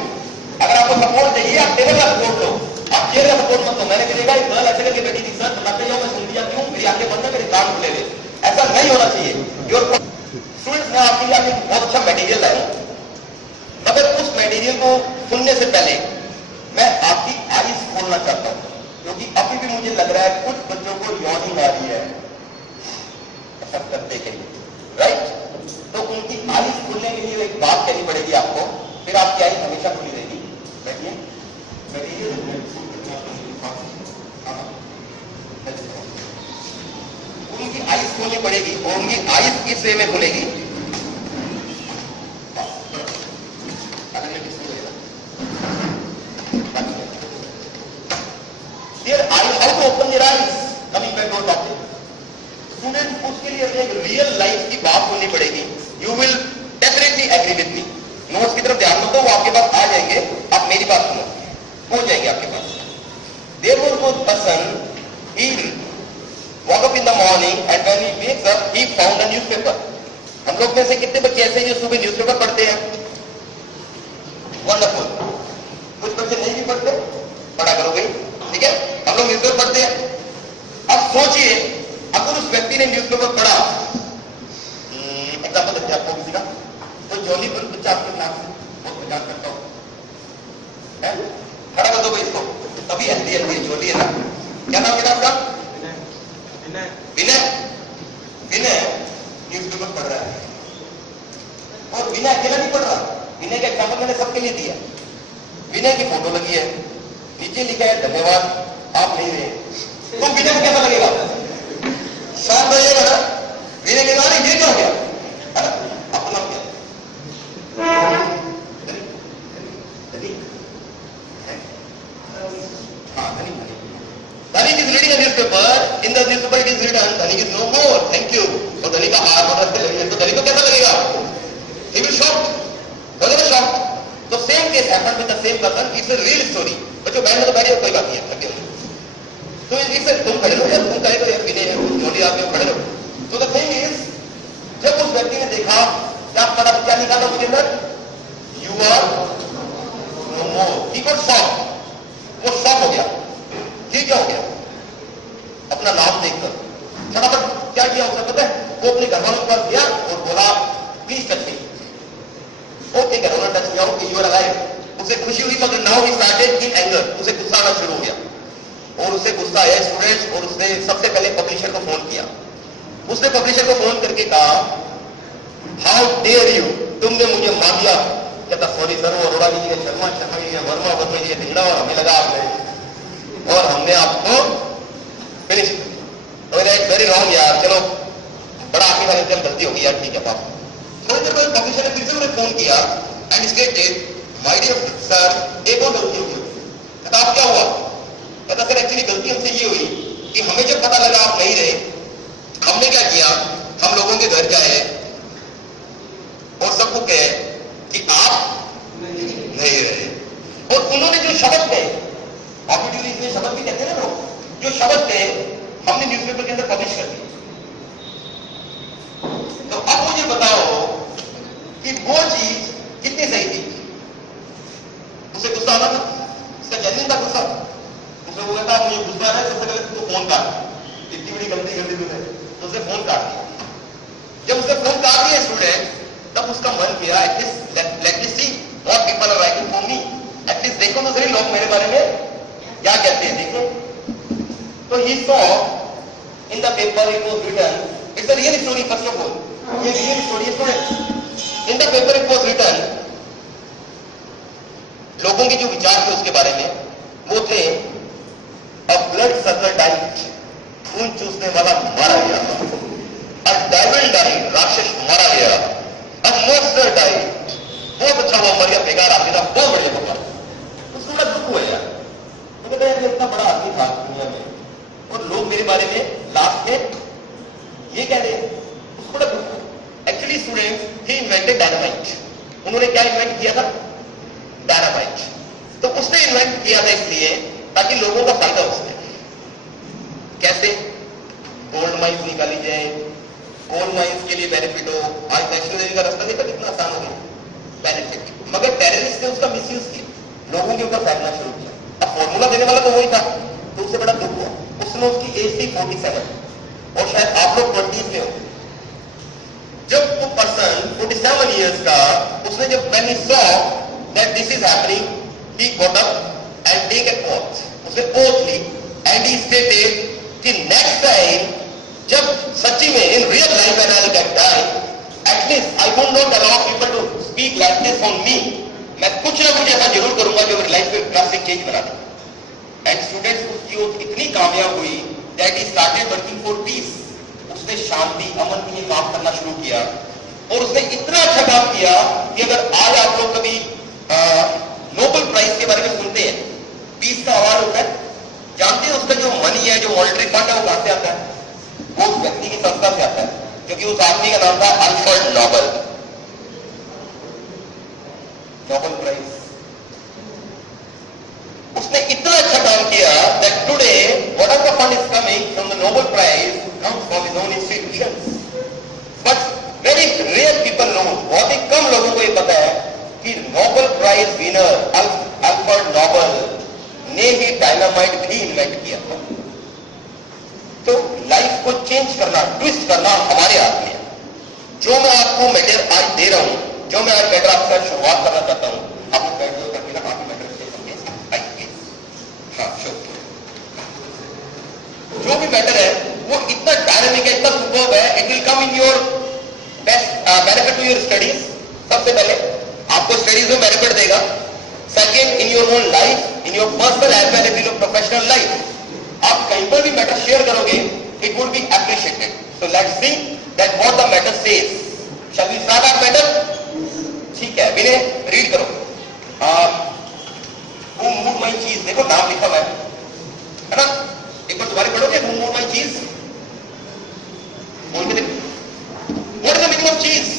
अगर आपको support चाहिए आप table का सपोर्ट लो, आप चेयर का सपोर्ट मत लो। मैंने कहा एक गर्ल ऐसे करके बैठी थी, सर बताते जाओ मैं सुन जाती हूँ, मेरी आंखें बंद है, मेरे कान खुले हुए। ऐसा नहीं होना चाहिए। योर स्टूडेंट्स, मैं आपके लिए बहुत अच्छा मटेरियल लाया हूं, मगर उस मटेरियल को सुनने से पहले मैं आपकी आईज खोलना चाहता हूं, क्योंकि अभी भी मुझे लग रहा है कुछ बच्चों को यॉर्निंग आ रही है ऐसा करते के लिए, राइट? तो उनकी आईज खुलने के लिए एक बात कहनी पड़ेगी आपको, फिर आपकी आईज हमेशा खुली रहेगी। बैठिए, उनकी आईज खोलनी पड़ेगी और उनकी आईज किस वे में खुलेगी? How to open their eyes? Coming back to our topic. Students, उसके लिए एक रियल लाइफ की बात होनी पड़ेगी। You will definitely agree with me. Notes की तरफ ध्यान दो, वो आपके पास आ जाएंगे, आप मेरी बात सुनो, पहुंच जाएंगे आपके पास। There was one person, he woke up in the morning and when he wakes up, he found a newspaper. हम लोग में से कितने बच्चे ऐसे हैं जो सुबह न्यूज़पेपर पढ़ते हैं? वंडरफुल। कुछ बच्चे नहीं भी पढ़ते, पढ़ा करो भाई, ठीक है? हम लोग न्यूज़पेपर पढ़ते हैं। अब सोचिए अगर उस व्यक्ति ने न्यूज़पेपर पढ़ा, एग्जाम्पल देते हैं आपको किसी का, तो जॉली बच्चा आपके नाम से बहुत पहचान करता हो, खड़ा कर दो भाई इसको, तभी हेल्दी जॉली है ना। क्या नाम है आपका? विनय। विनय न्यूज़पेपर पढ़ रहा है और विनय अकेला नहीं पढ़ रहा। विनय का एग्जाम्पल मैंने सबके लिए दिया। विनय की फोटो लगी है, नीचे लिखा है धन्यवाद आप नहीं रहे, तो विनय को कैसा लगेगा? शांत रहिएगा ना। विनय के द्वारा ये क्या हो गया, है ना? अपना क्या? धनिक is reading a newspaper. In the newspaper it is written, धनिक is no more. Thank you. तो धनिक का हाथ और रस्ते लगे, तो धनिक को कैसा लगेगा? He will shock. Whatever shock. तो same case happened with the same person. It's a real story. बच्चों बैठने तो बैठिए, कोई बात नहीं है, थके हो तो इससे तुम खड़े रहो यार, तुम कहे तो यार विनय है, जोली आदमी खड़े रहो। तो द थिंग इज, जब उस व्यक्ति ने देखा क्या पढ़ा, क्या लिखा था उसके अंदर, you are no more, he got shock. वो शॉक हो गया। ये क्या हो गया? अपना नाम देखकर फटाफट क्या किया उसने पता है? वो अपने घर वालों के पास गया और बोला प्लीज टच मी। ओके, घर वालों टच किया, ओके यू आर अलाइव। उसे खुशी हुई, मगर now he started in anger. उसे गुस्सा आना शुरू हो गया और उसे गुस्सा आया स्टूडेंट्स, और उसने सबसे पहले पब्लिशर को फोन किया। उसने पब्लिशर को फोन करके कहा हाउ डेयर यू, तुमने मुझे मार दिया। कहता सॉरी सर, वो अरोड़ा जी है, शर्मा जी है, वर्मा जी है, ढिंगड़ा और हमें लगा आपने और हमने आपको फिनिश वेरी रॉन्ग यार, चलो बड़ा आखिर वाले जब गलती होगी यार, ठीक है पापा। थोड़ी देर बाद पब्लिशर ने फिर से उन्हें फोन किया and stated my dear sir, एक और गलती होगी। कहता आप क्या हुआ? कहता सर एक्चुअली गलती हमसे ये हुई कि हमें जब पता लगा आप नहीं रहे, हमने क्या किया, हम लोगों के घर जाए और सबको कहे कि आप नहीं रहे, और उन्होंने जो शब्द थे, ऑब्वियसली इसमें शब्द भी कहते हैं ना लोग, जो शब्द थे हमने न्यूज़पेपर के अंदर पब्लिश कर दिए। तो अब मुझे बताओ कि वो चीज कितनी सही थी? उसे गुस्सा आना था, उसका जेन्युइन था गुस्सा। उसने बोला था मुझे गुस्सा आ रहा है, सबसे पहले तुमको फोन काट, इतनी बड़ी गलती कर दी तुमने, तो उसे फोन काट दिया। जब उसे फोन काट दिया स्टूडेंट, तब उसका मन किया at least let me see what people are writing for me, at least देखो तो सही लोग मेरे बारे में क्या कहते हैं, देखो। तो ही saw in the paper it was written, it's a real story first of all, ये रियल स्टोरी है student. In the paper it was written, लोगों के जो विचार थे उसके बारे में वो थे अ ब्लड सर्कल डाइड, खून चूसने वाला मारा गया, अ डेविल डाइड, राक्षस मारा गया, अ मॉन्स्टर डाइड, बहुत अच्छा हुआ मर गया, बेकार आदमी था, बहुत बढ़िया भगवान। उसको बड़ा दुख ने क्या इन्वेंट किया था? डायनामाइट। तो उसने इन्वेंट किया था इसलिए ताकि लोगों का फायदा हो सके। कैसे? गोल्ड माइंस निकाली जाए, गोल्ड माइंस के लिए बेनिफिट हो। आज वैष्णो देवी का रास्ता देखा कितना आसान हो गया, बेनिफिट। मगर टेररिस्ट ने उसका मिसयूज किया, लोगों के ऊपर फैलना शुरू किया। अब फॉर्मूला देने वाला तो वही था, तो उससे बड़ा दुख हुआ। उसने उसकी एज थी 47 और शायद आप लोग 20s में हो। जब वो पर्सन 47 इयर्स का, उसने जब when he saw that this is happening, he got up and take an oath. उसने oath Lee and he stated कि next time जब सच्ची में in real life when I get die, at least I will not allow people to speak like this on me. मैं कुछ ना कुछ ऐसा जरूर करूंगा जो मेरी लाइफ में ड्रास्टिक चेंज बना दे। एंड स्टूडेंट्स, उसकी ओथ इतनी कामयाब हुई that he started working for peace. उसने शांति, अमन के लिए काम करना शुरू किया और उसने इतना अच्छा काम किया कि अगर आज आप लोग कभी नोबेल प्राइज के बारे में सुनते हैं, पीस का अवार्ड होता है, जानते हैं उसका जो मनी है, जो मॉनिटरी फंड है, वो कहां से आता है? वो उस व्यक्ति की संस्था से आता है, क्योंकि उस आदमी का नाम था अल्फ्रेड नोबेल। नोबेल प्राइज उसने इतना अच्छा काम किया that today whatever fund is coming from the Nobel Prize comes from his own institutions. But very rare people know, बहुत ही कम लोगों को ये पता है कि Nobel prize winner Alfred Nobel ने ही डायनामाइट भी इन्वेंट किया था। तो लाइफ को चेंज करना, ट्विस्ट करना हमारे हाथ में है। जो मैं आपको मैटर आज दे रहा हूं, जो मैं आज मैटर आपके साथ शुरुआत करना चाहता हूं, आप लोग बैठ करके ना काफी मैटर आइए। हाँ, जो भी मैटर है वो इतना डायनामिक है, इतना सुपर्ब है, it will come in your best benefit to your studies. सबसे पहले आपको स्टडीज में बेनिफिट देगा। Second, in your own life, in your personal as well as in your professional life. आप कहीं पर भी मैटर शेयर करोगे, it would be appreciated. So let's see that what the matter says. Shall we start our matter? ठीक है, Vinay read करो। Who moved my cheese? देखो नाम लिखा हुआ है ना, एक बार दोबारा पढ़ोगे? Who moved my cheese? बोल के देखो। What is the meaning of cheese?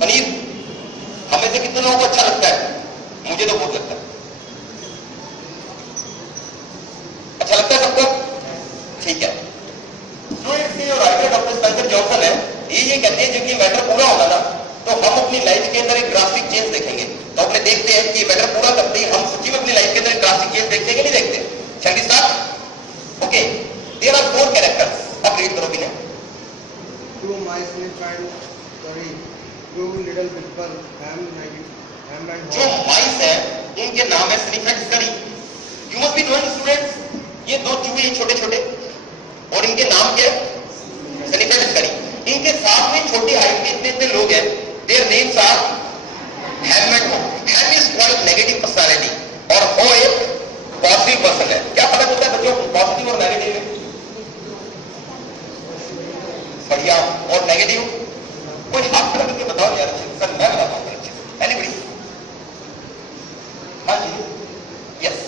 Paneer. हमें से कितने लोगों को अच्छा लगता है? मुझे तो बहुत लगता है। अच्छा लगता है सबको? ठीक है। स्टूडेंट्स के जो राइटर डॉक्टर स्पेंसर जॉनसन है, ये कहते हैं जब ये मैटर पूरा होगा ना, तो हम अपनी लाइफ के अंदर एक ड्रास्टिक चेंज देखेंगे। तो अपने देखते हैं कि ये मैटर पूरा करते ही हम सच्ची में अपनी लाइफ के अंदर ड्रास्टिक चेंज देखते हैं कि नहीं देखते? Shall we start? Okay, there are 4 characters. अब रीड करो बिना। Two mice live and curry. Two little people ham and जो माइस है उनके नाम है Sniff and Scurry. You must be knowing students, ये दो चूहे छोटे छोटे और इनके नाम क्या है? Sniff and Scurry. इनके साथ में छोटी हाइट के इतने इतने लोग हैं, their names are Hem and Haw. Hem is quite negative personality और हो एक पॉजिटिव पर्सन है। क्या फर्क होता है बच्चों पॉजिटिव और नेगेटिव में? बढ़िया। और नेगेटिव? कोई हाथ खड़ा करके बताओ यार। सर मैं बताता हूँ अच्छे से। एनीबॉडी? हाँ जी, yes.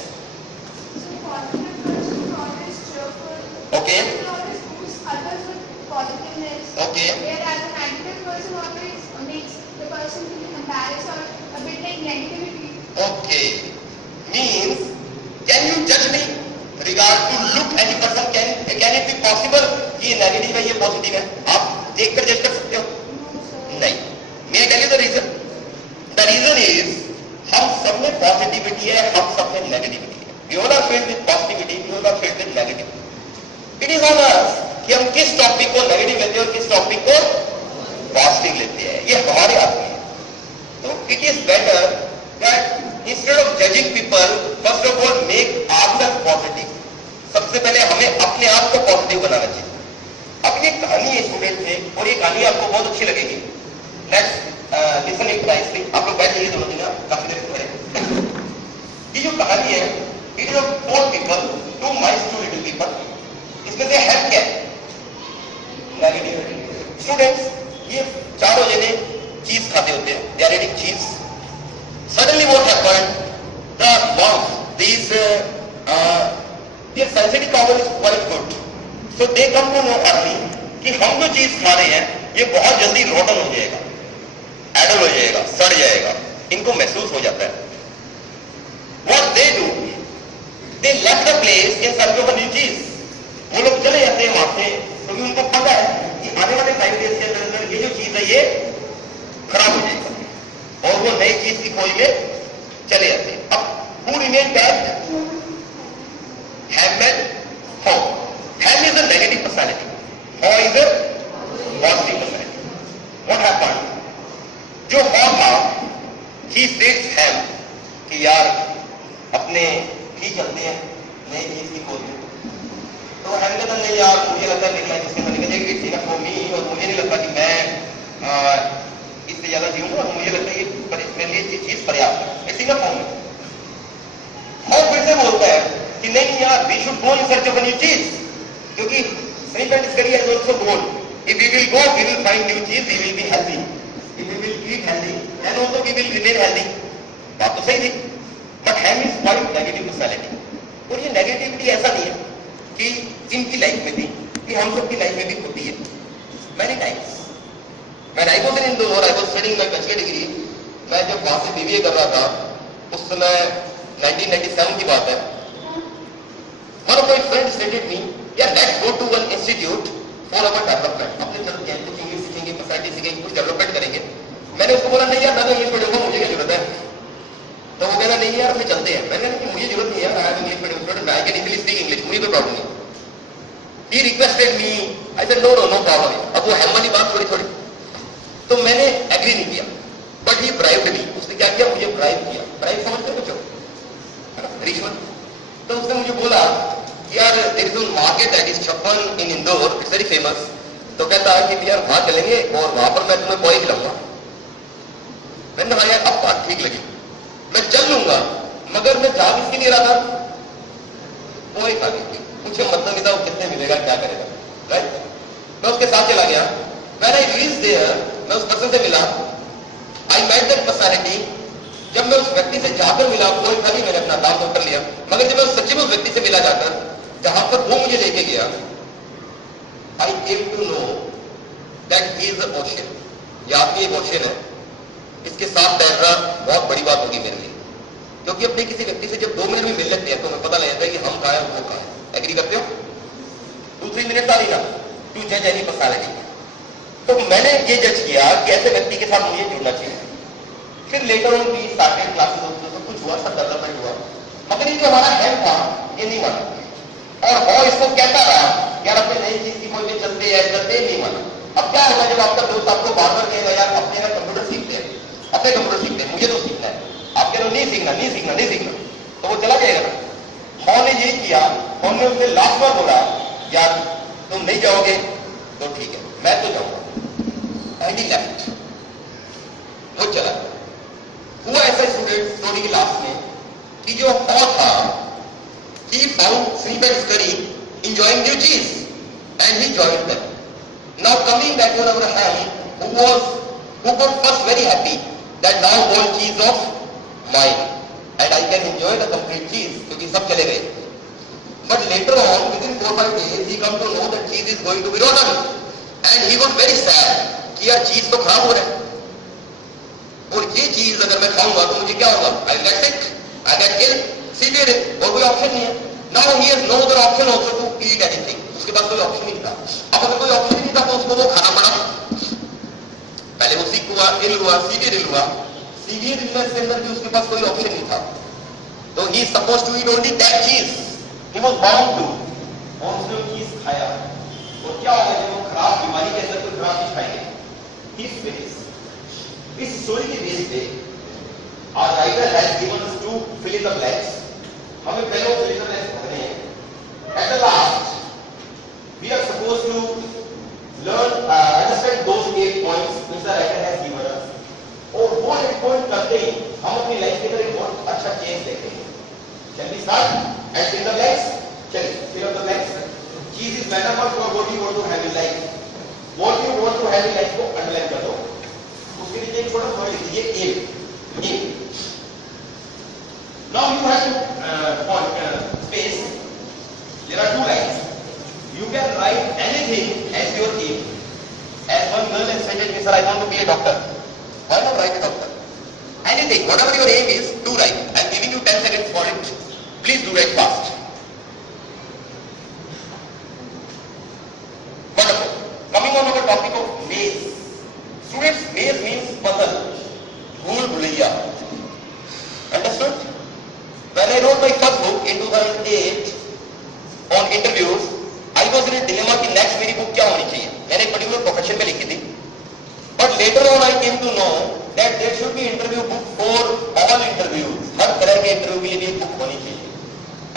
Okay okay. Whereas a negative person always makes the person feel embarrassed or a bit like negativity. Okay. Means, can you judge me regard to look any person? Can it be possible कि ये negative है ये positive है? आप देखकर जज कर सकते हो? नहीं। मैं tell you the reason. The reason is हम सब में पॉजिटिविटी है, हम सब में नेगेटिविटी है। We all are filled with positivity, we all are filled with negativity. It is on us कि हम किस टॉपिक को नेगेटिव लेते हैं और किस टॉपिक को पॉजिटिव लेते हैं। ये हमारे हाथ में है। तो it is better that instead of judging people, first of all make ourselves positive. सबसे पहले हमें अपने आप को पॉजिटिव बनाना चाहिए। अब ये कहानी है स्टूडेंट में, और ये कहानी आपको बहुत अच्छी लगेगी। Let's listen it nicely. आप लोग बैठ जाइए दोनों दिन, काफी देर से खड़े। ये जो कहानी है, it is of 4 people, 2 mice, 2 little people। इसमें से हेल्प क्या है? नेगेटिव। स्टूडेंट्स, ये चारों जने चीज खाते होते हैं, they are eating cheese. Suddenly what happened? The mouse, this their sensitive power is quite good, so they come to know early कि हम जो चीज खा रहे हैं ये बहुत जल्दी रोटन हो जाएगा, एडल सड़ जाएगा, इनको महसूस हो जाता है। What they do, they left the place in search of a new चीज। वो लोग चले जाते हैं वहां से क्योंकि उनको पता है कि आने वाले टाइम डेज के अंदर ये जो चीज है ये खराब हो जाएगी और वो नई चीज की खोज में चले जाते हैं। अब who remain back? Ham and Haw. Ham is a negative personality. Haw is a positive personality. What happened? जो Haw था, he states Ham कि यार अपने ही चलते हैं नई चीज की खोज में। तो Ham कहता नहीं यार मुझे लगता है मेरी लाइफ इसके अंदर निकल जाएगी ठीक है फॉर मी, और मुझे नहीं लगता कि मैं इससे ज्यादा जीऊंगा, मुझे लगता है ये मेरे लिए ये चीज पर्याप्त है, इसी का फॉर्म है। Haw फिर से बोलता है कि नहीं यार we should go in search of a new cheese, क्योंकि Sniff and Scurry has also gone, if we will go we will find new cheese, we will be healthy, if we will eat healthy then also we will remain healthy. बात तो सही थी, but Hem is quite negative personality. और ये negativity ऐसा नहीं है कि इनकी लाइफ में थी, कि हम सबकी लाइफ में भी होती है many times. When I was in Indore, I was studying my bachelor degree, मैं जब वहां से BBA कर रहा था उस समय 1997 की बात है। One of my friends stated me, "Yeah, let's go to one institute for our development." अपने तरफ के कुछ इंग्लिश सीखेंगे, पर्सनैलिटी सीखेंगे, कुछ डेवलपमेंट करेंगे। मैंने उसको बोला नहीं यार मैं तो इंग्लिश पढ़ूंगा, मुझे क्या जरूरत है। तो वो कहना नहीं यार फिर चलते हैं। मैंने कहा कि मुझे जरूरत नहीं है, I am English medium student, I can easily speak English, मुझे कोई प्रॉब्लम नहीं। He requested me, I said no problem। अब वो हैम वाली बात थोड़ी थोड़ी, तो मैंने एग्री नहीं किया, बट ही ब्राइब्ड मी। उसने क्या किया, मुझे ब्राइब किया। ब्राइब समझते हो बच्चों, रिश्वत। तो उसने मुझे बोला कि यार there is a market that is Chhappan in Indore, it's very famous. तो कहता है कि यार वहां चलेंगे और वहां पर मैं तुम्हें पोहे खिलाऊंगा। मैंने कहा यार अब बात ठीक लगी, मैं चल लूंगा, मगर मैं जा किसके लिए रहा था, पोहे खा के। मुझे मतलब नहीं था वो कितने मिलेगा, क्या करेगा, राइट। मैं उसके साथ चला गया। When I reached there, मैं उस पर्सन से मिला, I met that personality। जब मैं उस व्यक्ति से जाकर मिला, कोई था नहीं, मैंने अपना काम तो कर लिया, मगर जब मैं सच्ची में उस व्यक्ति से मिला जाकर, जहां पर वो मुझे लेके गया, I came to know that he is an ocean। ये आदमी एक ओशियन है, इसके साथ तैरना बहुत बड़ी बात होगी मेरे लिए, क्योंकि अपने किसी व्यक्ति से जब 2 मिनट में मिल लेते हैं तो हमें पता लग जाता है कि हम कहाँ है वो कहाँ है। एग्री करते हो? 2-3 मिनट का नहीं ना टू जज एनी पर्सनैलिटी। तो मैंने ये जज किया कि ऐसे व्यक्ति के साथ मुझे जुड़ना चाहिए। फिर लेटर ऑन भी स्टार्टेड क्लासेस, सब कुछ हुआ, सब डेवलपमेंट हुआ, मगर ये जो हमारा हैम था ये नहीं माना। और वो इसको कहता रहा यार अपने नई चीज की खोज में चलते नहीं माना। अब क्या होगा जब आपका दोस्त आपको बार बार कहेगा यार अपने ना कंप्यूटर सीखते हैं, अपने कंप्यूटर सीखते हैं, मुझे तो सीखना है, आप कह रहे हो नहीं सीखना, तो वो चला जाएगा ना। हॉ ने ये किया, हॉ ने उससे लास्ट बार बोला यार तुम नहीं जाओगे तो ठीक है, मैं तो जाऊंगा। एंड ही लेफ्ट, वो चला। हुआ ऐसा स्टूडेंट स्टोरी के लास्ट में कि जो हॉ था, he found Sneap and Scurry enjoying new cheese and he joined them. Now coming back to our Ham, who got first very happy that now all cheese of mine and I can enjoy the complete cheese क्योंकि सब चले गए। But later on within 4-5 days he come to know that cheese is going to be rotten and he was very sad कि यार चीज तो खराब हो रहा है और ये चीज अगर मैं खाऊंगा तो मुझे क्या होगा, I get sick, I get killed, severe है और कोई ऑप्शन नहीं है। Now he has no other option also to eat anything, उसके पास कोई ऑप्शन नहीं था। अब अगर कोई ऑप्शन नहीं था तो उसको वो खाना पड़ा। पहले वो सिक हुआ, इल हुआ, सीवियर इल हुआ, सीवियर इलनेस के अंदर भी उसके पास कोई ऑप्शन नहीं था, तो he is supposed to eat only that cheese, he was bound to, और उसने वो चीज खाया। और क्या होगा जब वो खराब बीमारी के अंदर कोई खराब चीज खाएंगे, his face। इस स्टोरी के बेस पे our writer has given us to fill in the blanks। हमें पहले वो fill in the blanks पढ़ने हैं। At the last, we are supposed to learn, understand those 8 points which the writer has given us। और वो 8 point करते ही हम अपनी लाइफ के अंदर एक बहुत अच्छा चेंज देखेंगे। Shall we start and fill the blanks? चलिए, fill up the blanks। Cheese is metaphor for what you want to have in life। What you want to have in life को underline कर दो। उसके नीचे एक छोटा सा लिख दीजिए aim। Now you have to space. There are 2 lines. You can write anything as your aim. As one girl has stated me, sir, I want to be a doctor. Why not write a doctor? Anything, whatever your aim is, do write. I'm giving you 10 seconds for it. Please do write fast. Wonderful. Coming on our topic of maze. Students, maze means puzzle. Bhool bhulaiya. Understood? When I wrote my first book in 2008 on interviews, I was in a dilemma कि next मेरी book क्या होनी चाहिए. मैंने एक particular profession में लिखी थी. But later on I came to know that there should be interview book for all interviews. हर तरह के interview के लिए भी एक book होनी चाहिए.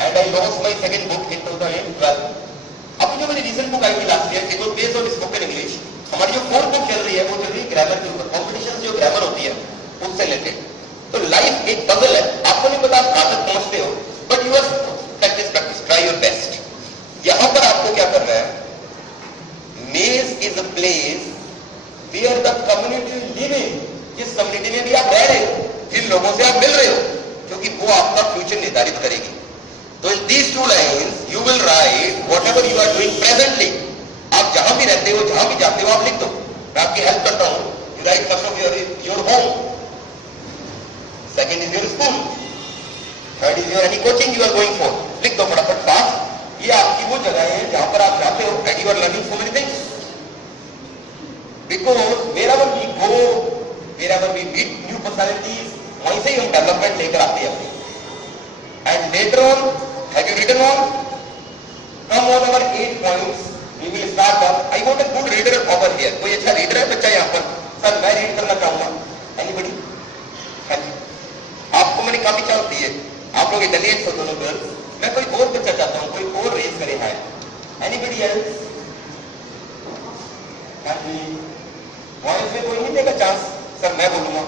And I launched my second book in 2012. अब जो मेरी recent book आई थी last year, it was based on spoken English. हमारी जो fourth book चल रही है वो चल रही है grammar के ऊपर. Competition जो grammar होती है उससे related. तो life एक puzzle है. आपको नहीं पता आप कहाँ तक पहुँचते हो, but you must practice, try your best. यहाँ पर आपको क्या करना है? Maze is a place where the community living. जिस कम्युनिटी में भी आप रह रहे हो, जिन लोगों से आप मिल रहे हो, क्योंकि वो आपका फ्यूचर निर्धारित करेगी. तो in these two lines you will write whatever you are doing presently. आप जहां भी रहते हो, जहां भी जाते हो, आप लिख दो. मैं आपकी हेल्प करता हूं. You write first of your home. Second is your school. Third is your any coaching you are going for. लिख दो फटाफट फास्ट. ये आपकी वो जगह है जहां पर आप जाते हो and you are learning so many things. Because wherever we go, wherever we meet new personalities, वहीं से ही हम डेवलपमेंट लेकर आते हैं अपनी. And later on, have you written on? Come on our 8 points. We will start off. I want a good reader over here. कोई अच्छा reader है बच्चा यहाँ पर? सर मैं रीड करना चाहूंगा. Anybody? हाँ जी. आपको मैंने काफी चांस दिए. आप लोग इंटेलिजेंट हो दोनों गर्ल्स. मैं कोई और बच्चा चाहता हूँ, कोई और रेस करे है. Anybody else? हाँ जी. वॉइस में कोई नहीं देगा चांस. सर मैं बोलूंगा.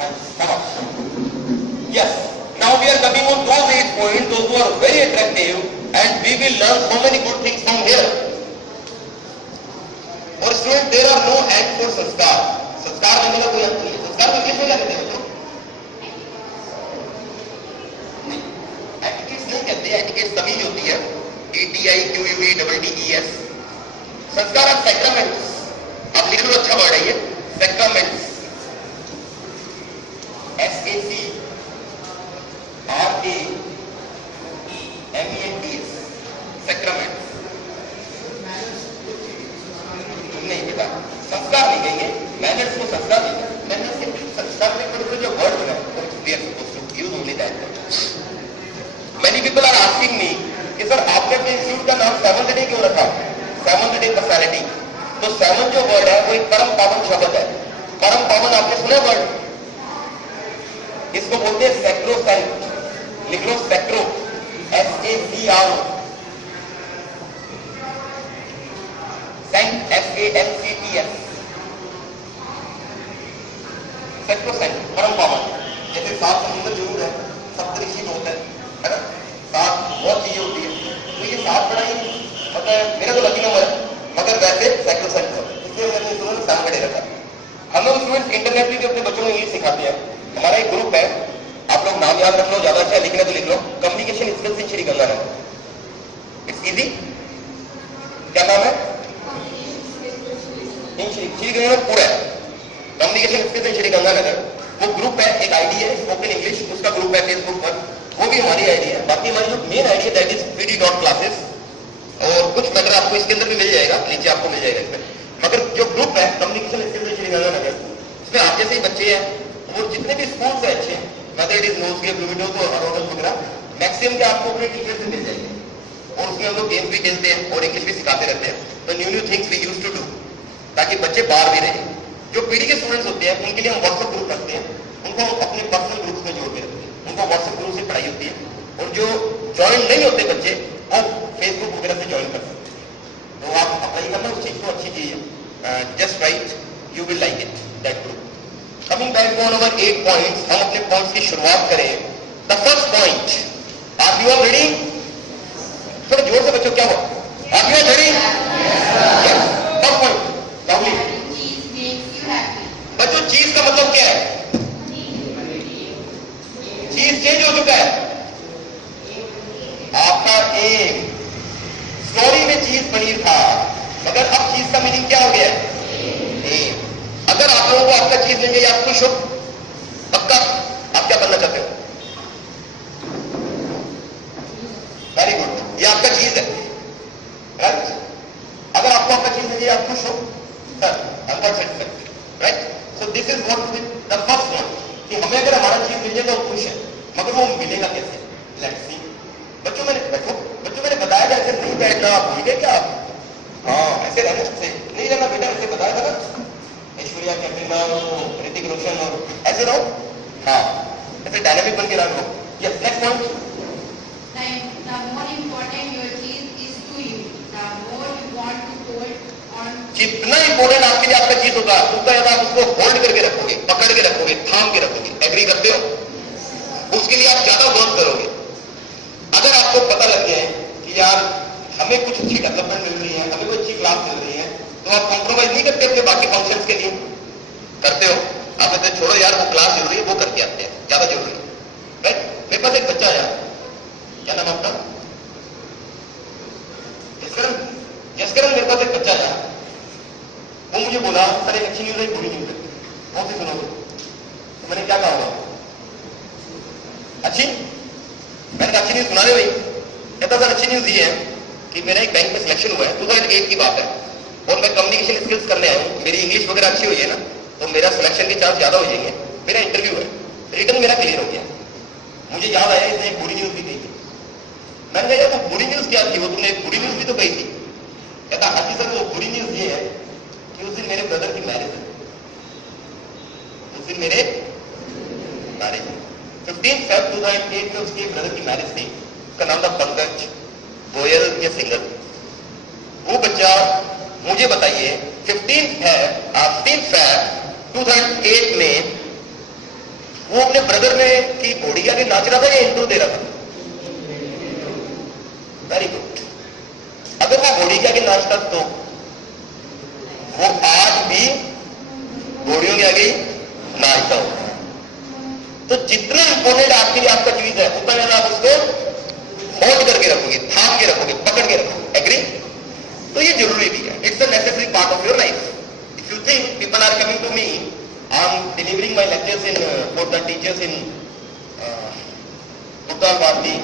हाँ जी. come on. Yes. Now we are coming on those 8 points, those who are very attractive, and we will learn so many good things from here. और students, there are no end for संस्कार. संस्कार बनने का कोई अंत नहीं. संस्कार को इंग्लिश में क्या कहते हैं बच्चों? एटिकेट्स नहीं कहते. एटिकेट्स तभी होती है ETIQUETTES. संस्कार आप सैक्रामेंट्स. आप लिख लो, अच्छा वर्ड है ये. सैक्रामेंट्स. SACRAMENTS. सैक्रामेंट्स. नहीं बेटा, संस्कार नहीं कहेंगे. मैनर्स को संस्कार नहीं कहेंगे. मैनर्स के संस्कार में थोड़े जो वर्ड है we are supposed to use only that word. Many people are asking me कि सर आपने अपने इंस्टीट्यूट का नाम 7th डे क्यों रखा? 7th day personality. तो 7 जो वर्ड है वो एक परम पावन शब्द है. परम पावन आपने सुना वर्ड? इसको बोलते हैं सैक्रोसेंट. लिख लो sacro. SACRO. Sanct SANCTS. Sacrosanct, परम पावन. जैसे 7 समुद्र जरूर है, सप्तऋषि होता है ना, 7 बहुत चीजें होती है. तो ये 7 बड़ा ही मतलब मेरा तो लकी नंबर है, मगर वैसे सैक्रोसेंट है. इसलिए मैंने स्टूडेंट 7 बड़े रखा. हम लोग स्टूडेंट्स इंटरनेटली भी अपने बच्चों को इंग्लिश सिखाते हैं. हमारा एक ग्रुप है, आप लोग नाम याद रख लो, ज्यादा अच्छा लिखना तो लिख लो. Communication skills in Shri Ganganagar. It's easy. क्या नाम है? श्री गंगानगर पूरा है. Communication skills in Shri Ganganagar. वो ग्रुप है, एक आईडी है स्पोकन इंग्लिश, उसका ग्रुप है फेसबुक पर. वो भी हमारी आईडी है. बाकी हमारी जो मेन आईडी है दैट इज PD.classes. और कुछ मैटर आपको इसके अंदर भी मिल जाएगा, नीचे आपको मिल जाएगा इसमें. मगर जो ग्रुप है communication skills in Shri Ganganagar, उसमें आप जैसे ही बच्चे हैं, वो जितने भी स्कूल्स हैं अच्छे, मदर इट इज नोज के ब्लूविडो तो अरोगन वगैरह, मैक्सिमम के आपको अपने टीचर से मिल जाएंगे. और उसमें हम लोग गेम्स भी खेलते हैं और इंग्लिश भी सिखाते रहते हैं. तो new things we used to do, ताकि बच्चे बाहर भी रहें. जो पीडी के स्टूडेंट्स होते हैं उनके लिए हम व्हाट्सएप ग्रुप रखते हैं. उनको अपने पर्सनल ग्रुप्स में जोड़ के रखते हैं. उनको व्हाट्सएप ग्रुप से पढ़ाई होती है. और जो ज्वाइन नहीं होते बच्चे, वो फेसबुक वगैरह से ज्वाइन कर सकते हैं. तो आप अप्लाई करना उस चीज को. अच्छी चीज है. Just right, you will like it that group. Coming back to our 8 points. हम अपने पॉइंट्स की शुरुआत करें. The first point, are you all ready? थोड़ा जोर से बच्चों, क्या हुआ? Are you all ready? Yes. First point, lovely. बच्चों चीज का मतलब क्या है? चीज चेंज हो चुका है. आपका एम स्टोरी में चीज पनीर था, मगर अब चीज का मीनिंग क्या हो गया है? एम. अगर आप लोगों को आपका चीज मिल गई, आप खुश हो? पक्का हमें अगर हमारा चीज मिल जाए तो हम खुश है, मगर वो मिलेगा कैसे? Let's see. बच्चों मैंने बताया था ऐसे नहीं बैठना, आप भूल गए क्या आप? हाँ, ऐसे रहना नहीं रहना बेटा, ऐसे बताया था ना, ऐश्वर्या, कैटरीना, ऋतिक रोशन और ऐसे रहो। हाँ, ऐसे डायनामिक बन के रहो। Yes, next point. The more important your cheese is to you, the more you want to hold on. जितना इंपॉर्टेंट आपके लिए आपका चीज होगा, उतना ज्यादा आप उसको होल्ड करके रखोगे, पकड़ के रखोगे, थाम के रखोगे। एग्री करते हो? उसके लिए आप ज्यादा वर्क करोगे। अगर आपको पता लग जाए कि यार हमें कुछ अच्छी डेवलपमेंट मिल रही है, हमें कोई अच्छी क्लास मिल रही है, तो आप कॉम्प्रोमाइज नहीं करते अपने बाकी फंक्शंस के लिए? करते हो? आप कहते हैं छोड़ो यार वो क्लास जरूरी है, वो करके आते हैं, ज्यादा जरूरी है। राइट? मेरे पास एक बच्चा आया, क्या नाम आपका? यशकरण। मेरे पास एक बच्चा आया, वो मुझे बोला सर एक अच्छी न्यूज है, बुरी न्यूज है, कौन सी सुनोगे? तो मैंने क्या कहा? अच्छी? मैंने कहा अच्छी न्यूज सुना दे भाई। कहता सर अच्छी न्यूज ये है कि मेरा एक बैंक में सिलेक्शन हुआ है, 2008 की बात है, और मैं कम्युनिकेशन स्किल्स करने आया हूँ, मेरी इंग्लिश वगैरह अच्छी हुई है ना, तो मेरा सिलेक्शन के चांस ज्यादा हो जाएंगे। मेरा इंटरव्यू है, रिटर्न मेरा क्लियर हो गया। मुझे याद आया इसने एक बुरी न्यूज भी कही थी। मैंने कहा यार वो बुरी न्यूज क्या थी? वो तुमने एक बुरी न्यूज भी तो कही थी। कहता हाँ जी सर, वो बुरी न्यूज ये है कि उस दिन मेरे ब्रदर की मैरिज है। उस दिन मेरे मैरिज 15 Feb 2008 में उसकी ब्रदर की मैरिज थी। उसका नाम था पंकज गोयल या सिंगर। वो बच्चा मुझे बताइए 15 Feb 2008 में वो अपने ब्रदर में की घोड़ी के नाच रहा था या इंट्रो दे रहा था? Very good. अगर वो घोड़ी के आगे नाचता तो वो आज भी घोड़ियों के आगे नाचता हो। तो जितना इंपॉर्टेंट आपके लिए आपका चीज है, उतना ज्यादा आप उसको होल्ड करके रखोगे, थाम के रखोगे, पकड़ के रखोगे। एग्री? तो ये जरूरी भी है। It's a necessary part of your life. If you think people are coming to me, I am delivering my lectures in for the teachers in Uttarwadi,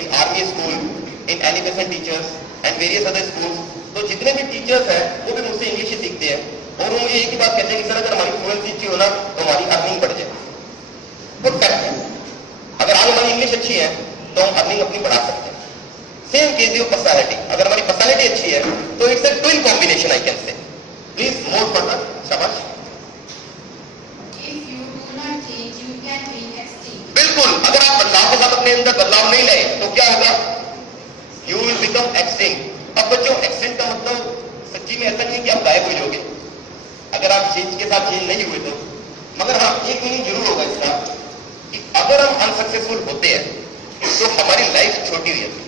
in army school, in animation teachers and various other schools, तो जितने भी teachers हैं वो भी मुझसे English ही सीखते हैं, और वो मुझे एक ही बात कहते हैं कि सर अगर हमारी फ्लुएंसी अच्छी हो ना तो हमारी अर्निंग बढ़ जाए। गुड फैक्ट है। अगर आज हमारी इंग्लिश अच्छी है तो हम अर्निंग अपनी बढ़ा सकते हैं। सेम केस योर पर्सनालिटी, अगर हमारी पर्सनालिटी अच्छी है तो it's a twin combination I can say. Please more further. शाबाश। If you do not change, you can be extinct. बिल्कुल, अगर आप बदलाव के साथ अपने अंदर बदलाव नहीं लाए तो क्या होगा? You will become extinct. अब बच्चों, एक्सटिंक्ट का मतलब सच्ची में ऐसा नहीं है कि आप गायब हो जाओगे अगर आप चेंज के साथ चेंज नहीं हुए तो। मगर हाँ, एक मीनिंग जरूर होगा इसका कि अगर हम अनसक्सेसफुल होते हैं तो हमारी लाइफ छोटी हो जाती है,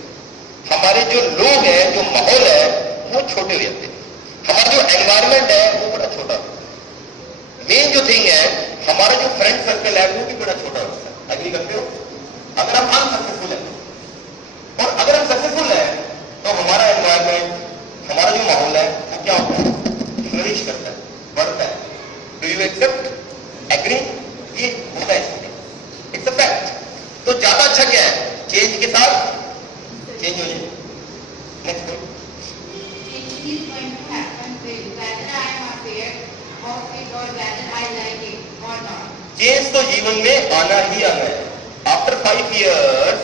हमारे जो लोग हैं, जो माहौल है वो छोटे हो जाते हैं, हमारा जो एनवायरमेंट है वो बड़ा छोटा होता है। मेन जो थिंग है, हमारा जो फ्रेंड सर्कल है वो भी बड़ा छोटा होता है। एग्री करते हो? अगर हम अनसक्सेसफुल है, और अगर हम सक्सेसफुल है तो हमारा एनवायरमेंट, हमारा जो माहौल है वो क्या होता है? फ्लरिश करता है, बढ़ता है। Do you accept? एग्री? ये होता है, इट्स अ फैक्ट। तो ज्यादा अच्छा क्या है? चेंज के साथ चेंज हो जाए। Next point. Change is going to happen whether I am afraid of it or whether I like it or not. Change तो जीवन में आना ही आना है। After 5 years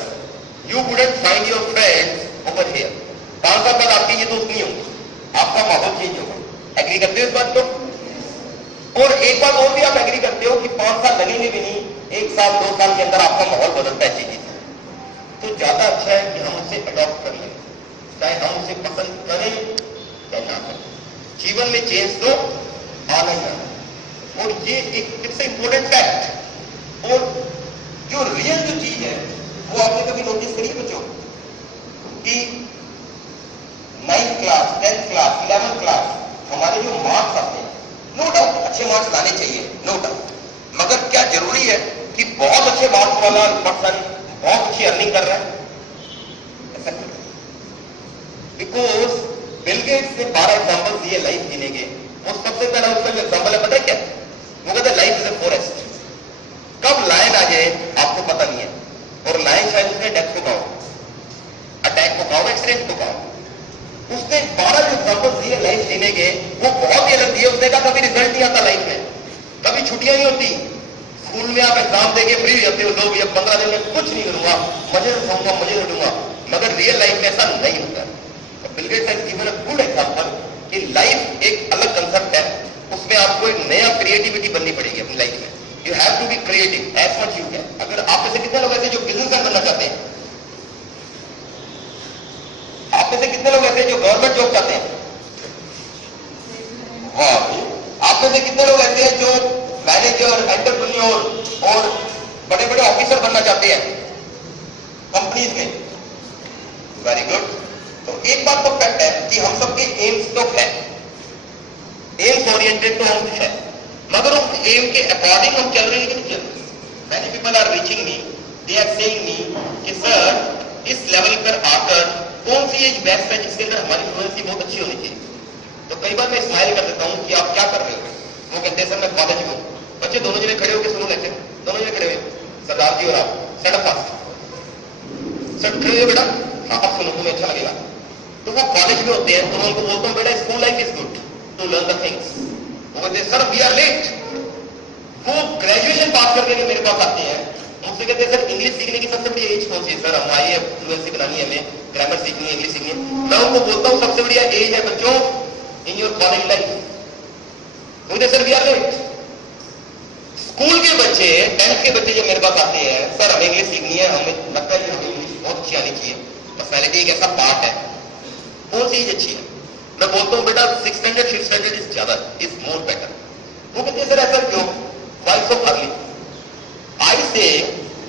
you wouldn't find your friends over here. 5 साल बाद आपके ये दोस्त नहीं होंगे, आपका माहौल चेंज होगा। एग्री करते हो इस बात को? और एक बात और भी आप एग्री करते हो कि 5 साल लगेंगे भी नहीं, 1 साल 2 साल के अंदर आपका माहौल बदलता है चीजें। तो ज्यादा अच्छा है कि हम उसे अडॉप्ट कर लें, चाहे हम उसे पसंद करें या ना करें। जीवन में चेंज तो आना ही आना है, और ये एक इट्स इंपॉर्टेंट फैक्ट। और जो रियल जो चीज है वो आपने कभी नोटिस करी बच्चों कि 9th class, 10th class, 11th class हमारे जो मार्क्स आते हैं, नो डाउट अच्छे मार्क्स लाने चाहिए, नो डाउट, मगर क्या जरूरी है कि बहुत अच्छे मार्क्स वाला पर्सन बहुत अच्छी अर्निंग कर रहा है? ऐसा नहीं। बिकॉज बिल गेट्स ने 12 एग्जाम्पल दिए लाइफ जीने के, वो सबसे पहला उसका जो एग्जाम्पल है पता है क्या? वो कहता है लाइफ इज ए फॉरेस्ट। कब लायन आ जाए आपको पता नहीं है, और लायन शायद उसने डेथ को कहा, अटैक को कहा, एक्सीडेंट को कहा। उसने 12 जो एग्जाम्पल दिए लाइफ जीने के, वो बहुत ही अलग दिए। उसने कहा कभी रिजल्ट नहीं आता लाइफ में, कभी छुट्टियां नहीं होती, स्कूल में आप एग्जाम देके फ्री हो जाते हो, लोग ये 15 दिन में कुछ नहीं करूंगा, मजे से खाऊंगा, मजे से लूंगा, मगर रियल लाइफ में ऐसा नहीं होता। Bill Gates has given a good example कि लाइफ एक अलग कंसेप्ट है, उसमें आपको एक नया क्रिएटिविटी बननी पड़ेगी अपनी लाइफ में। You have to be creative as much you can. अगर आप में से कितने लोग ऐसे जो बिजनेसमैन बनना चाहते हैं? आप में से कितने लोग ऐसे जो गवर्नमेंट जॉब चाहते हैं? वाह। आप में से कितने लोग ऐसे हैं जो मैनेजर, एंटरप्रेन्योर और बड़े बड़े ऑफिसर बनना चाहते हैं कंपनीज में? Very good. तो एक बात तो फैक्ट है कि हम सबके एम्स तो है, एम्स ओरिएंटेड तो हम है, मगर उस एम के अकॉर्डिंग हम चल रहे हैं कि नहीं चल रहे? Many people are reaching me, they are saying me कि सर इस लेवल पर आकर कौन सी एज बेस्ट है जिसके अंदर हमारी फ्लुएंसी बहुत अच्छी होनी चाहिए। तो कई बार मैं स्माइल कर देता हूं कि आप क्या कर रहे हो? वो कहते हैं सर मैं कॉलेज में हूं। बच्चे दोनों जने खड़े होकर सुनो लेक्चर, दोनों जने खड़े हुए, सरदार जी और आप, सेट अप फास्ट, सर खड़े हो बेटा, हाँ अब सुनो तुम्हें अच्छा लगेगा। तो वो कॉलेज में होते हैं, तो मैं उनको बोलता हूँ बेटा school life is good to learn the things. वो कहते हैं सर वी आर लेट। वो ग्रेजुएशन पास करके मेरे पास आते हैं, मुझसे कहते हैं सर इंग्लिश सीखने की सबसे बड़ी एज कौन सी है? सर हम आइए फ्लुएंसी बनानी है, हमें ग्रामर सीखनी है, इंग्लिश सीखनी है। मैं उनको बोलता हूँ सबसे बढ़िया एज है बच्चों इन योर कॉलेज लाइफ। मुझे sir we are late. School के बच्चे, 10th के बच्चे जो मेरे पास आते हैं, सर हमें इंग्लिश सीखनी है, हमें लगता है कि हमें इंग्लिश बहुत अच्छी आनी चाहिए, पर्सनैलिटी एक ऐसा पार्ट है। कौन सी एज अच्छी है? मैं बोलता हूँ बेटा 6th standard 5th standard is ज्यादा, इज मोर बेटर। वो कहते हैं सर ऐसा क्यों? Y so early? I say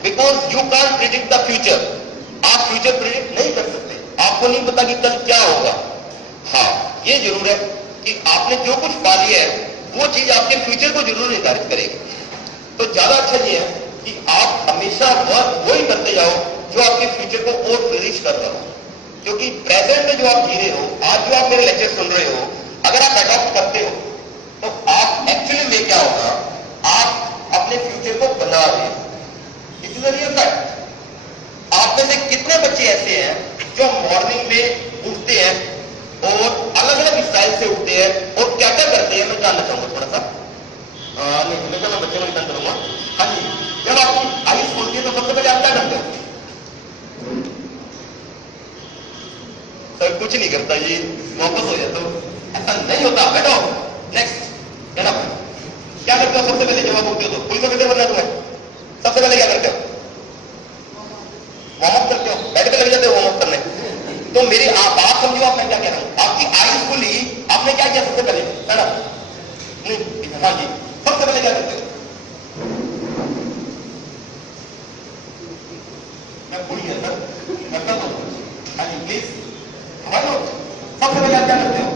because you can predict the future. आप फ्यूचर प्रिडिक्ट नहीं कर सकते, आपको नहीं पता कि कल क्या होगा। हाँ ये जरूर है कि आपने जो कुछ पा लिया है वो चीज आपके फ्यूचर को जरूर निर्धारित करेगी। तो ज्यादा अच्छा ये है कि आप हमेशा वर्क वही करते जाओ जो आपके फ्यूचर को और फ्लरिश कर रहा हो। क्योंकि प्रेजेंट में जो आप जी रहे हो, आज जो आप मेरे लेक्चर सुन रहे हो, अगर आप अडॉप्ट करते हो तो आप एक्चुअली में क्या होगा, आप अपने फ्यूचर को बना रहे हो। It is a real fact. आप में से कितने बच्चे ऐसे हैं जो मॉर्निंग में उठते हैं और अलग अलग स्टाइल से उठते हैं और क्या क्या करते हैं? मैं जानना चाहूंगा थोड़ा सा। नहीं हमेशा मैं बच्चे को रिटर्न करूंगा। हाँ जी, जब आपकी आईज खुलती है तो सबसे पहले आप क्या करते हो? सर कुछ नहीं करता जी, वापस हो जाता हूं। ऐसा नहीं होता, बैठो नेक्स्ट। क्या करते हो सबसे पहले जब आप उठते हो? तो पुलिस ऑफिसर बनना तुम्हें, सबसे पहले क्या करते हो? वार्म अप करते हो, बैठ के लग जाते हो वार्म अप करने। तो मेरी आप बात समझो, आप मैं क्या कह रहा हूं। आपकी आईज खुली, आपने क्या किया सबसे पहले? है ना? नहीं, हाँ जी, सबसे पहले क्या करते हो? मैं भूल गया सर, करता तो। हाँ जी प्लीज, हमारे सबसे पहले आप क्या करते हो?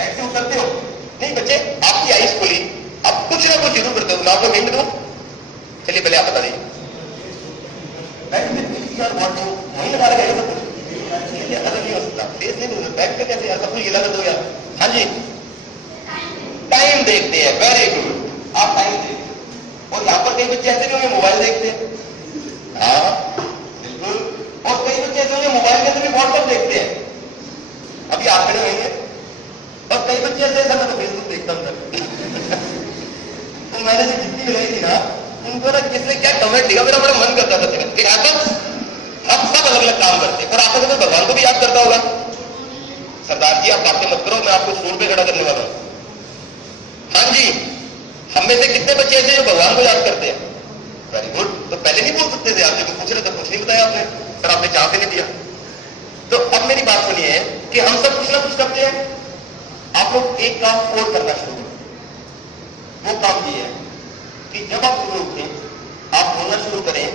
ऐसे उतरते हो? नहीं बच्चे, आपकी आईज खुली, आप कुछ ना कुछ जरूर करते हो। मैं आपको हिंट दूं? चलिए पहले आप बता दीजिए। वहीं लगा रहे सब कुछ, अलग नहीं हो सकता, फेस नहीं हो सकता, बैठ के कैसे यार सब कुछ गिला कर दो यार। हाँ जी, टाइम देखते हैं, वेरी गुड, आप टाइम देखते हैं। और यहाँ पर कई बच्चे ऐसे भी होंगे मोबाइल देखते हैं। हाँ बिल्कुल। और कई बच्चे ऐसे होंगे मोबाइल के अंदर भी व्हाट्सएप देखते हैं। अभी आप खड़े होंगे। और कई बच्चे ऐसे सर मैं तो फेसबुक देखता हूँ सर। तो मैंने जो जितनी मिलाई थी ना, उनको ना किसने क्या कमेंट लिखा, मेरा बड़ा मन करता था कि हम सब अलग अलग काम करते हैं। और आप तो भगवान को भी याद करता होगा। सरदार जी आप बातें मत करो, मैं आपको स्टूल पे खड़ा करने वाला हूं। हाँ जी, हम में से कितने बच्चे ऐसे जो भगवान को याद करते हैं? Very good. तो पहले नहीं बोल सकते थे, आप जब पूछ रहे तो कुछ नहीं बताया आपने, सर आपने चाह से नहीं दिया। तो अब मेरी बात सुनिए कि हम सब कुछ ना कुछ करते हैं। आप लोग एक काम और करना शुरू करो। वो काम ये है कि जब आप सुबह उठें, आप बोलना शुरू करें,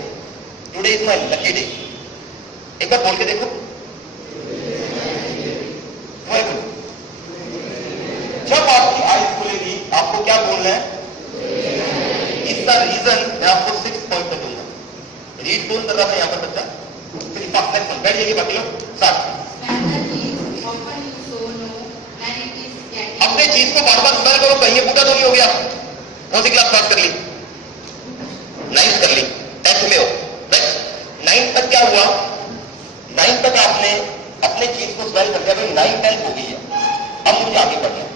today is my lucky day. एक बार बोल के देखो। जब आपकी आईज खुलेगी, आपको क्या बोलना है? इसका रीजन मैं आपको 6 पॉइंट पर दूंगा। रीड कौन कर रहा था यहाँ पर बच्चा? बैठ जाइए बाकी लोग साथ। अपने चीज को बार बार स्मेल करो, कहीं पूरा तो नहीं हो गया। कौन सी क्लास पास कर ली? 9th कर ली, 10th में हो। 9th तक क्या हुआ? 9th तक आपने अपने चीज को स्मेल कर दिया, 9th 10th हो गई है। अब मुझे आगे बढ़ना है।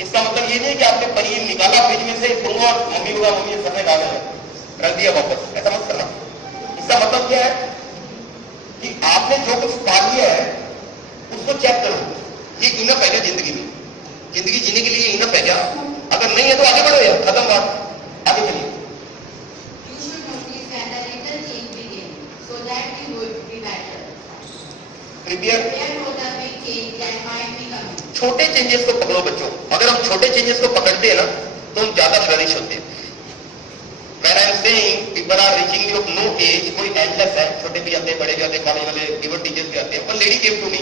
इसका मतलब ये नहीं कि आपने पनीर निकाला फ्रिज में से, छोड़ूंगा मम्मी होगा, मम्मी सबने डाला है, रख दिया वापस, ऐसा मत करना। इसका मतलब क्या है कि आपने जो कुछ पा लिया है उसको चेक करो, ये इनफ है क्या जिंदगी में, जिंदगी जीने के लिए इनफ है क्या? अगर नहीं है तो आगे बढ़ो यार, खत्म बात, आगे चलिए। You should notice that a little change begin, so that you would be better. Prepare Prepare for the big change that might be coming. छोटे चेंजेस को पकड़ो बच्चों, अगर हम छोटे चेंजेस को पकड़ते हैं ना तो हम ज्यादा फ्लरिश होते हैं। When I am saying people are reaching the of no age, कोई एंडलेस है, छोटे भी आते हैं, बड़े भी आते हैं, कॉलेज वाले गिवर टीचर्स भी आते हैं। पर lady came to me,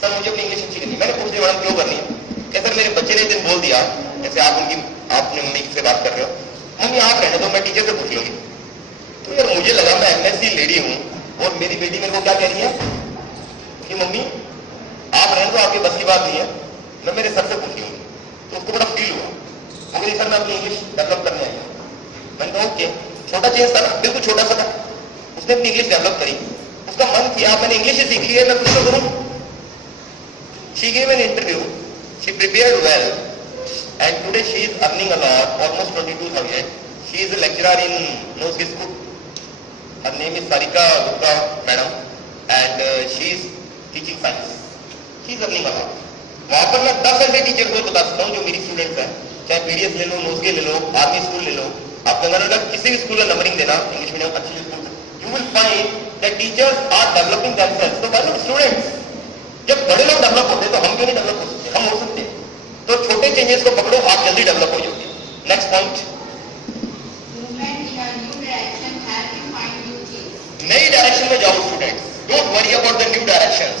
sir मुझे अपनी इंग्लिश अच्छी करनी है। मैंने पूछ लिया मैडम क्यों करनी है? क्या सर मेरे बच्चे ने एक दिन बोल दिया, जैसे आपने मम्मी से बात कर रहे हो, मम्मी आप रहने दो मैं टीचर से पूछ लूंगी। तो यार मुझे लगा मैं एमएससी लेडी हूँ और मेरी बेटी मेरे को क्या कह रही है कि मम्मी आप रहने दो, आपकी बस की बात नहीं है, मैं मेरे सर से पूछ लूंगी। तो उसको बड़ा फील हुआ, वो कही सर मैं अपनी इंग्लिश डेवलप करने आई हूँ। मैंने कहा ओके, छोटा चेंज था ना, बिल्कुल छोटा सा था, उसने अपनी इंग्लिश डेवलप करी, उसका मन किया मैंने इंग्लिश ही सीख ली है, मैं कुछ तो करूँ। She gave an interview, she prepared well, and today she is earning a lot, almost 22,000. She is a lecturer in Nose School. Her name is Sarika Gupta madam, and she is teaching science. She is earning a lot. वहाँ पर मैं 10 ऐसे teacher को बता सकता हूँ जो मेरी स्टूडेंट्स हैं, चाहे पीडीएस ले लो, नोसगे ले लो, आर्मी स्कूल ले लो, आप गंगानगर किसी भी स्कूल में नंबरिंग देना, इंग्लिश मीडियम अच्छी school, you will find that teachers are developing themselves. तो व्हाई नॉट स्टूडेंट्स? जब बड़े लोग डेवलप होते हैं तो हम क्यों नहीं डेवलप हो सकते? हम हो सकते हैं। तो छोटे चेंजेस को पकड़ो, आप जल्दी डेवलप हो जाओगे। Next point, Movement in a new direction help you find new things. नई डायरेक्शन में जाओ students, don't worry about the new directions.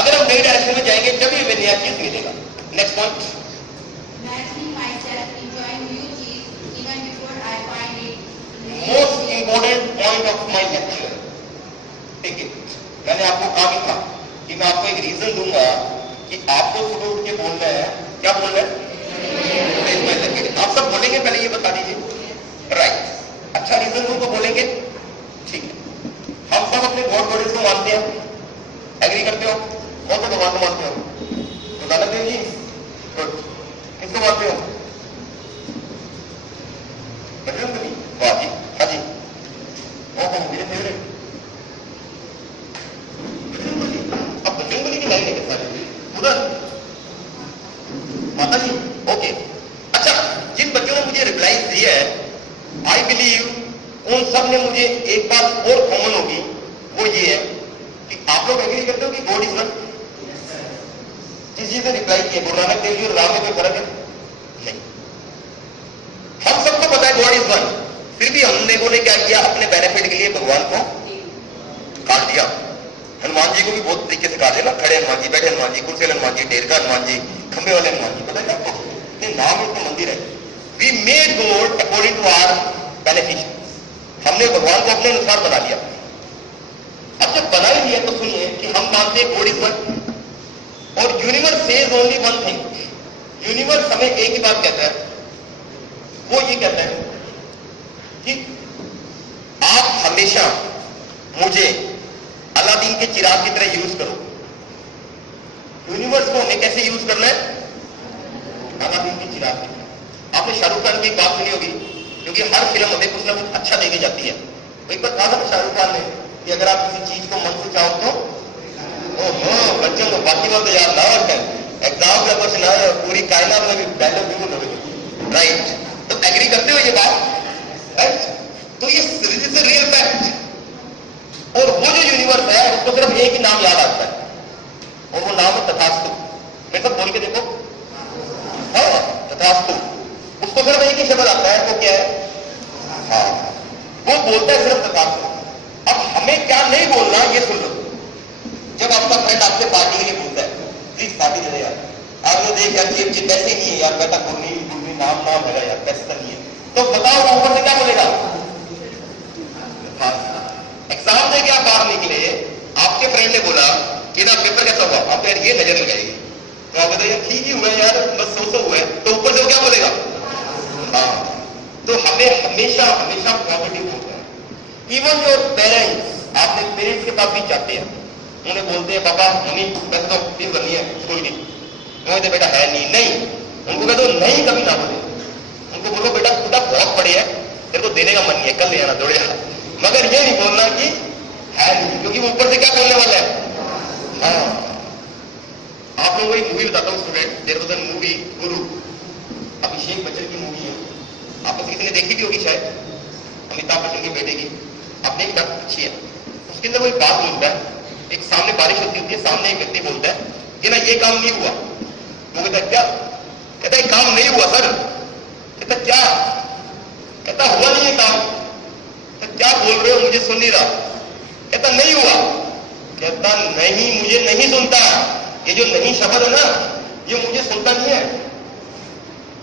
अगर हम नई डायरेक्शन में जाएंगे जब ही हमें नया चीज मिलेगा। Next point, Imagining myself enjoying new things even before I find it. Most important point of my lecture, take it. मैंने आपको कहा भी था कि मैं आपको एक रीजन दूंगा कि आपको सुबह उठ के बोलना है, क्या बोलना है? आप सब बोलेंगे, पहले ये बता दीजिए। राइट, अच्छा रीजन दूं तो बोलेंगे, ठीक है। हम सब अपने गॉड गॉडेस को मानते हैं, एग्री करते हो? कौन सा भगवान को मानते हो? तो नानक देव जी, गुड। किसको मानते हो? बजरंग बली, वाह जी, हाँ जी, मेरे फेवरेट अब बजरंगबली की लाइन है क्या सारे उधर? माता जी, ओके। अच्छा, जिन बच्चों ने मुझे रिप्लाई दिया है, आई बिलीव उन सब ने मुझे एक बात और कॉमन होगी, वो ये है कि आप लोग एग्री करते हो कि गॉड इज वन? जिस चीज ने रिप्लाई किया, गुरु नानक देव जी और राम में कोई फर्क है? नहीं। हम सबको पता है गॉड इज वन, फिर भी हमने को ने क्या किया, अपने बेनिफिट के लिए भगवान को काट दिया। हनुमान जी को भी बहुत तरीके से काट दिया ना, खड़े हनुमान जी, बैठे हनुमान जी, कुर्सी हनुमान जी, ढेर का हनुमान जी, खंबे वाले हनुमान जी, पता है आपको? नाम इसका मंदिर है। We made God according to our beneficence, हमने भगवान को अपने अनुसार बना लिया। अब जब बना ही लिया तो सुनिए कि हम मानते हैं गॉड इज वन और universe says only one thing. Universe हमें एक ही बात कहता है, वो ये कहता है कि आप हमेशा मुझे अलादीन के चिराग की तरह यूज करो। यूनिवर्स को हमें कैसे यूज करना है? अलादीन के चिराग की तरह। आपने शाहरुख खान की एक बात सुनी होगी, क्योंकि हर फिल्म हमें कुछ ना कुछ अच्छा देके जाती है। तो एक बार कहा था शाहरुख खान ने कि अगर आप किसी चीज को मन से चाहो तो ओहो बच्चों को बाकी बात तो याद ना रखें, एग्जाम का क्वेश्चन आए पूरी कायनात में भी पहले भी हो। राइट, तो एग्री करते हो ये बात? राइट, तो ये रियल फैक्ट। और वो जो यूनिवर्स है उसको सिर्फ एक ही नाम याद आता है और वो नाम है तथास्तु। मैं सब बोल के देखो, हाँ तथास्तु, उसको सिर्फ एक ही शब्द आता है, वो क्या है? हाँ, वो बोलता है सिर्फ तथास्तु। अब हमें क्या नहीं बोलना ये सुन लो। जब आपका फ्रेंड आपसे पार्टी के लिए बोलता है, प्लीज पार्टी दे दे यार, आपने देख यार ये पैसे नहीं है यार, बेटा गुरनी नाम है यार, पैसे तो नहीं है, तो बताओ वो ऊपर से क्या बोलेगा? एग्जाम दे के आप बाहर निकले, आपके फ्रेंड ने बोला कि ना पेपर कैसा हुआ, आप यार ये नजर लगाएगी, तो आप बताइए ठीक ही हुआ यार, बस 100 हुआ है, तो ऊपर से क्या बोलेगा? हाँ, तो हमें हमेशा हमेशा पॉजिटिव होता है। इवन योर पेरेंट्स, आपने पेरेंट्स के पास भी जाते हैं, उन्हें बोलते हैं पापा मम्मी बस तो फीस भरनी है स्कूल की, मुझे बेटा है नहीं, उनको कह दो नहीं कभी ना बोले, उनको बोलो बेटा खुदा बहुत बड़ी है, तेरे को देने का मन नहीं है, कल ले आना दौड़े आना, मगर ये नहीं बोलना कि है नहीं, क्योंकि वो ऊपर से क्या बोलने वाला है। हाँ, आप लोगों को एक मूवी बताता हूँ student, there was a movie Guru, Abhishek Bachchan की मूवी है, आप लोग किसी ने देखी भी होगी शायद, अमिताभ बच्चन के बेटे की, आपने एक बात अच्छी है, उसके अंदर वो एक बात बोलता है, एक सामने बारिश होती है, सामने एक व्यक्ति बोलता है कि ना ये काम नहीं हुआ, वो कहता है क्या, कहता है काम नहीं हुआ सर, कहता क्या, कहता हुआ नहीं है काम, कहता क्या बोल रहे हो मुझे सुन नहीं रहा, कहता नहीं हुआ, कहता नहीं मुझे नहीं सुनता, ये जो नहीं शब्द है ना ये मुझे सुनता नहीं है।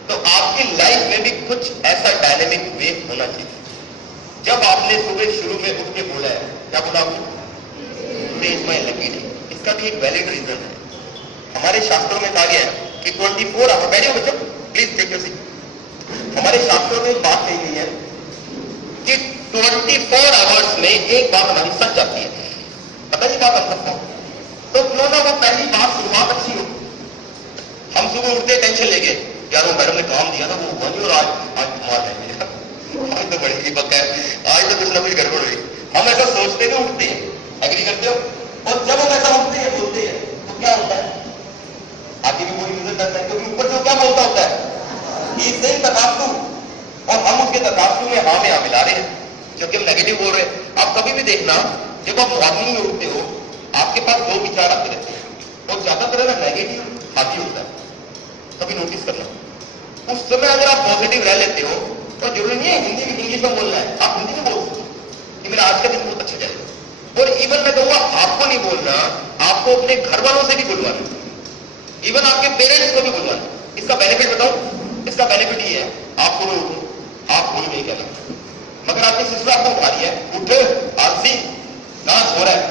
तो आपकी लाइफ में भी कुछ ऐसा डायनेमिक वे होना चाहिए। जब आपने सुबह शुरू में उठ के बोला है, क्या बोला आपने, today is my lucky day, इसका भी एक वैलिड रीजन है। हमारे शास्त्रों में कहा गया है कि 24 आवर, बैठिए बच्चों प्लीज टेक योर सीट, हमारे शास्त्रों में बात कही गई है कि 24 आवर्स में एक बात हमारी सच जाती है, पता नहीं बात हम सबको, तो क्यों ना वो पहली बात शुरुआत अच्छी हो। हम सुबह उठते टेंशन लेके, यार वो मैडम ने काम दिया ना वो हुआ नहीं, और आज मार देंगे, आज तो बड़ी बक है, आज तो कुछ ना कुछ गड़बड़ हुई, हम ऐसा सोचते हुए उठते हैं, एग्री करते हो, और जब हम ऐसा उठते हैं बोलते हैं तो क्या होता है, आगे भी कोई यूजर करता है, क्योंकि ऊपर से क्या बोलता होता है कि सेम तकासु, और हम उसके तकासु में हाँ में हाँ मिला रहे हैं, क्योंकि हम नेगेटिव बोल रहे हैं। आप कभी भी देखना, जब आप मॉर्निंग में उठते हो आपके पास दो विचार आते रहते हैं, और ज्यादातर ना नेगेटिव हावी होता है, कभी नोटिस करना। उस समय अगर आप पॉजिटिव रह लेते हो तो जरूरी नहीं है हिंदी में इंग्लिश में बोलना है, आप हिंदी में बोल सकते हो कि मेरा आज का दिन बहुत अच्छा जाएगा। और इवन मैं कहूंगा आपको नहीं बोलना, आपको अपने घर वालों से भी बुलवाना, इवन आपके पेरेंट्स को भी बुलवाना। इसका बेनिफिट बताओ, इसका बेनिफिट ये है, आप सुबह उठो, आप कोई नहीं कहना, मगर आपकी सिस्टर आपको उठा रही है, उठो आलसी कहां सो रहा है,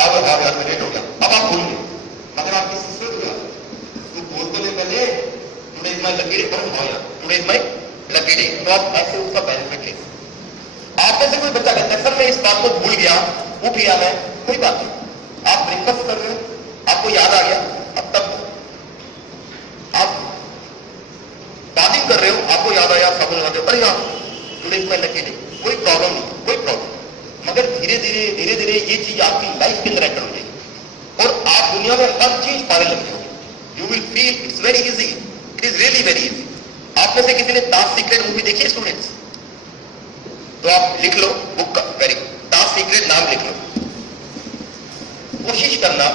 आप यार में लेट हो गया, अब आप बोलेंगे, मगर आपकी सिस्टर क्या तू बोल तो ले पहले, today is my lucky day, पर हाँ यार today is my lucky day, तो आप ऐसे उसका बेनिफिट ले। आप में से कोई बच्चा कहता है सर मैं इस बात को भूल गया, उठ गया मैं, कोई बात नहीं, आप ब्रेकफास्ट कर रहे हो, आपको याद आ गया, अब तक आप बातिंग कर रहे हो, आपको याद आया, साबुन लगाते हो, अरे यार today is my lucky day, कोई प्रॉब्लम नहीं, कोई प्रॉब्लम, मगर धीरे धीरे ये चीज आपकी लाइफ के अंदर एंटर हो जाएगी और आप दुनिया में हर चीज पाने लग जाओगे। You will feel it's very easy, it is really very easy. आप में से किसी ने टास्क सीक्रेट मूवी देखी है स्टूडेंट्स? तो आप लिख लो बुक का, वेरी टास्क सीक्रेट नाम लिख लो। कोशिश करना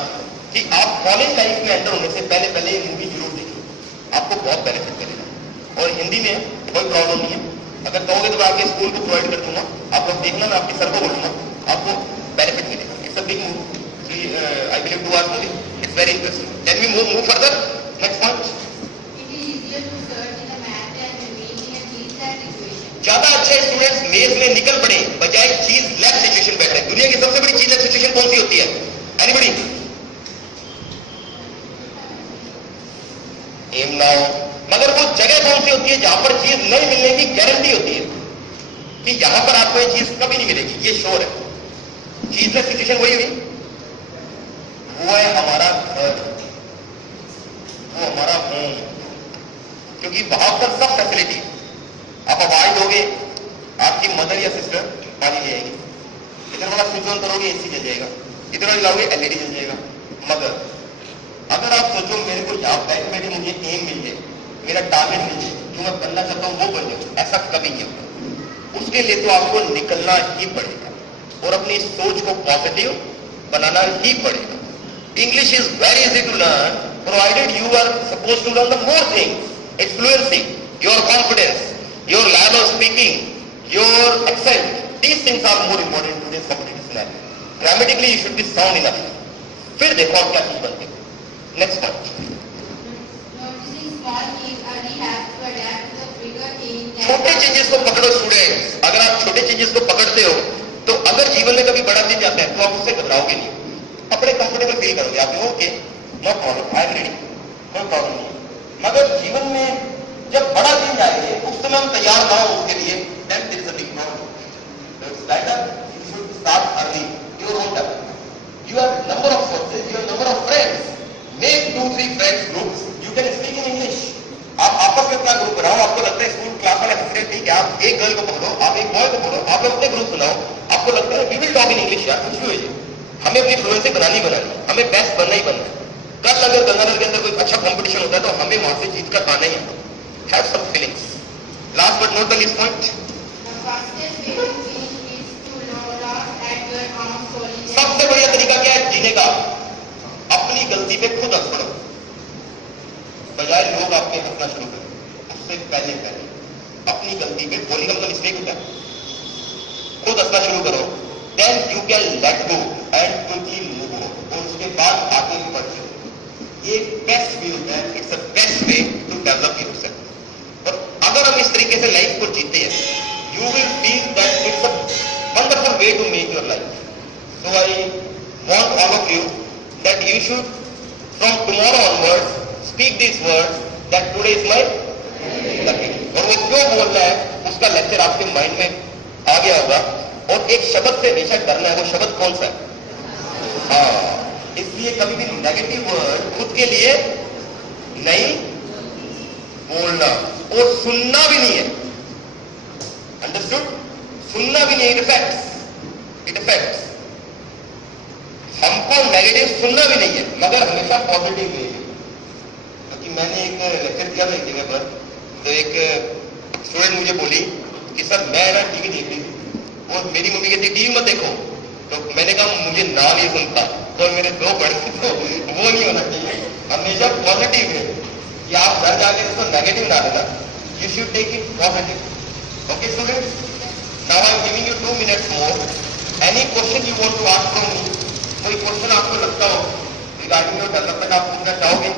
कि आप कॉलेज लाइफ में एंटर होने से पहले ये मूवी जरूर देखिए, आपको बहुत बेनिफिट करेगा। और हिंदी में कोई प्रॉब्लम नहीं है, अगर कहोगे तो मैं आपके स्कूल को प्रोवाइड कर दूंगा, आप लोग देखना, मैं आपके सर को बोलूंगा, आपको बेनिफिट मिलेगा। It's a big movie, I believe 2 hours movie, it's very interesting. Can we move further? Next point. ज्यादा अच्छे स्टूडेंट्स मेज में निकल पड़े बजाय चीज लेफ्ट सिचुएशन बैठे। दुनिया की सबसे बड़ी चीज लेफ्ट सिचुएशन कौन सी होती है? एनीबडी? Am now. मगर वो जगह कौन सी होती है जहां पर चीज नहीं मिलने की गारंटी होती है कि यहां पर आपको ये चीज कभी नहीं मिलेगी, ये श्योर है। चीजलेस सिचुएशन वही हुई, वो है हमारा घर, वो हमारा होम, क्योंकि वहां पर सब फैसिलिटी, आप आवाज दोगे आपकी मदर या सिस्टर पानी ले आएगी, इधर वाला स्विच ऑन करोगे एसी जल जाएगा, इधर वाला लाओगे एलईडी जल जाएगा। मगर अगर आप सोचो मेरे को यहाँ बैठ बैठे मुझे एम मिल जाए, मेरा टारगेट मिल जाए, जो मैं बनना चाहता हूँ वो बन जाऊँ, ऐसा कभी नहीं होगा। उसके लिए तो आपको निकलना ही पड़ेगा और अपनी सोच को पॉजिटिव बनाना ही पड़ेगा। English is very easy to learn provided you are suppose to learn the more thing, it's fluency, your confidence, your line of speaking, your accent, these things are more important today competitive scenario. Grammatically you should be sound enough, फिर देखो आप क्या चीज बनती है। Next point. छोटे changes को पकड़ो स्टूडेंट्स। अगर आप छोटे चेंजेस को पकड़ते हो तो अगर जीवन में कभी बड़ा चेंज आता है तो आप उससे घबराओगे नहीं, अपने कंफर्टेबल फील करोगे, आप okay no problem, I am ready, कोई प्रॉब्लम नहीं। मगर जीवन में जब बड़ा चेंज आएगा उस समय हम तैयार ना हो उसके लिए, then there is a big problem. It's better you should start early, your own time. You have number of sources, you have number of friends. Make 2-3 friends groups, अपना ग्रुप बनाओ, आपको लगता है स्कूल क्लास वाला different नहीं, आप एक girl को पकड़ो, आप एक बॉय को पकड़ो, आप लोग अपने ग्रुप बनाओ, आपको लगता है we will talk in English यार, कुछ भी हो जाए, हमें अपनी फ्लुएंसी बनानी हमें बेस्ट बनना ही बनना है। कल अगर गंगानगर के अंदर कोई अच्छा कंपटीशन होता है तो हमें वहां से जीत कर आना ही है। Have some feelings. Last but not the least point, The fastest way to change is to laugh at your own folly. सबसे बढ़िया तरीका क्या है जीने का? अपनी गलती पे खुद हंस पड़ो, बजाय लोग आपके हंसना शुरू करें। उससे पहले अपनी गलती पे बोलिंग का मिस्टेक होता है, खुद हंसना शुरू करो, then you can let go and quickly move on, और उसके बाद आगे बढ़ जाओ। ये बेस्ट वे होता है, it's a best way to develop yourself. और अगर हम इस तरीके से लाइफ को जीते हैं, you will feel that it's a wonderful way to make your life. So I want all of you that you should from tomorrow onwards speak this word that today is my lucky. और वो जो बोल रहा है उसका lecture आपके mind में आ गया होगा, और एक शब्द से बेशक डरना है, वो शब्द कौन सा है? हाँ, इसलिए कभी भी नेगेटिव वर्ड खुद के लिए नहीं बोलना, और सुनना भी नहीं है। अंडरस्टूड? सुनना भी नहीं, इट इफेक्ट्स। हमको नेगेटिव सुनना भी नहीं है, मगर हमेशा पॉजिटिव वे। क्योंकि मैंने एक लेक्चर दिया था एक जगह पर, तो एक स्टूडेंट मुझे बोली कि सर मैं ना टीवी देख रही थी, और मेरी मम्मी कहती टीवी मत देखो, तो मैंने कहा मुझे ना नहीं सुनता, तो मेरे दो बड़े, तो वो नहीं होना चाहिए। हमेशा पॉजिटिव है कि आप घर जाके इसको नेगेटिव ना देना, you should take it positive. Okay students, now I am giving you 2 minutes more. Any question you want to ask from me? कोई क्वेश्चन आपको लगता हो रिगार्डिंग योर डेवलपमेंट, आप पूछना चाहोगे?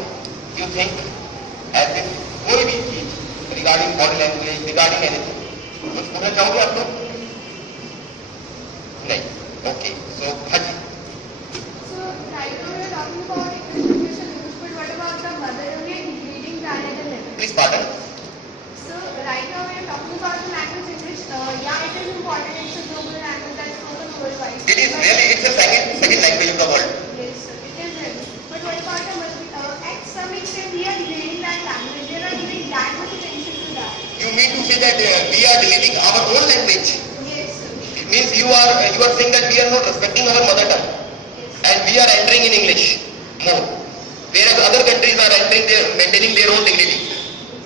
यू थिंक एज इफ कोई भी चीज regarding body language, regarding anything, कुछ पूछना चाहोगे आप लोग? नहीं? Okay, so Haji. So right now we are talking about education news, but what about the mother tongue reading planet and level? Please pardon. So right now we are talking about the language English. Yeah, it is important. It's a global language that's spoken worldwide. It is really, it's a second language of the world. Yes, sir. It is really. But what about the mother? At some extent, we are degrading that language. We are not giving that much attention to that. You mean to say that we are deleting our own language? Yes, sir. It means you are saying that we are not respecting our mother tongue, Yes. and we are entering in English more, whereas other countries are maintaining their own dignity.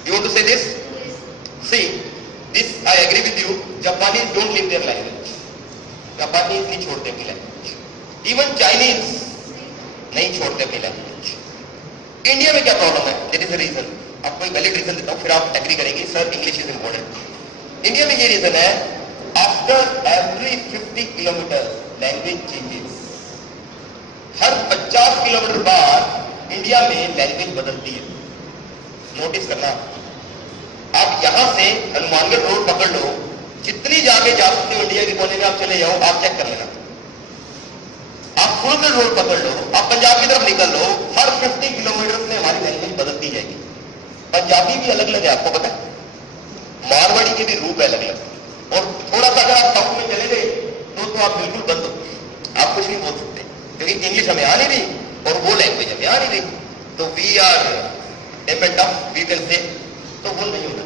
You want to say this? Yes. See, this I agree with you. Japanese don't leave their language. Japanese नहीं छोड़ते अपनी language. Even Chinese नहीं छोड़ते अपनी language. India में क्या problem है? There is a reason. आपको एक वैलिड रीजन देता हूँ, फिर आप एग्री करेंगे sir English is important. India में ये रीजन है, after every 50 kilometre language changes. हर 50 किलोमीटर बाद इंडिया में लैंग्वेज बदलती है। नोटिस करना, आप यहां से हनुमानगढ़ रोड पकड़ लो, जितनी जाके जा सकते हो इंडिया के कोने में आप चले जाओ, आप चेक कर लेना। आप फुलगढ़ रोड पकड़ लो, आप पंजाब की तरफ निकल लो, हर 50 किलोमीटर में हमारी लैंग्वेज बदलती जाएगी। पंजाबी भी अलग अलग है, आपको पता है, मारवाड़ी के भी रूप है अलग अलग, और थोड़ा सा अगर आप साउथ में चले गए तो आप बिल्कुल बंद हो, आप कुछ नहीं बोल सकते, क्योंकि इंग्लिश हमें आ नहीं रही और वो लैंग्वेज हमें आ नहीं रही, तो we are tough we can say, तो वो नहीं होता।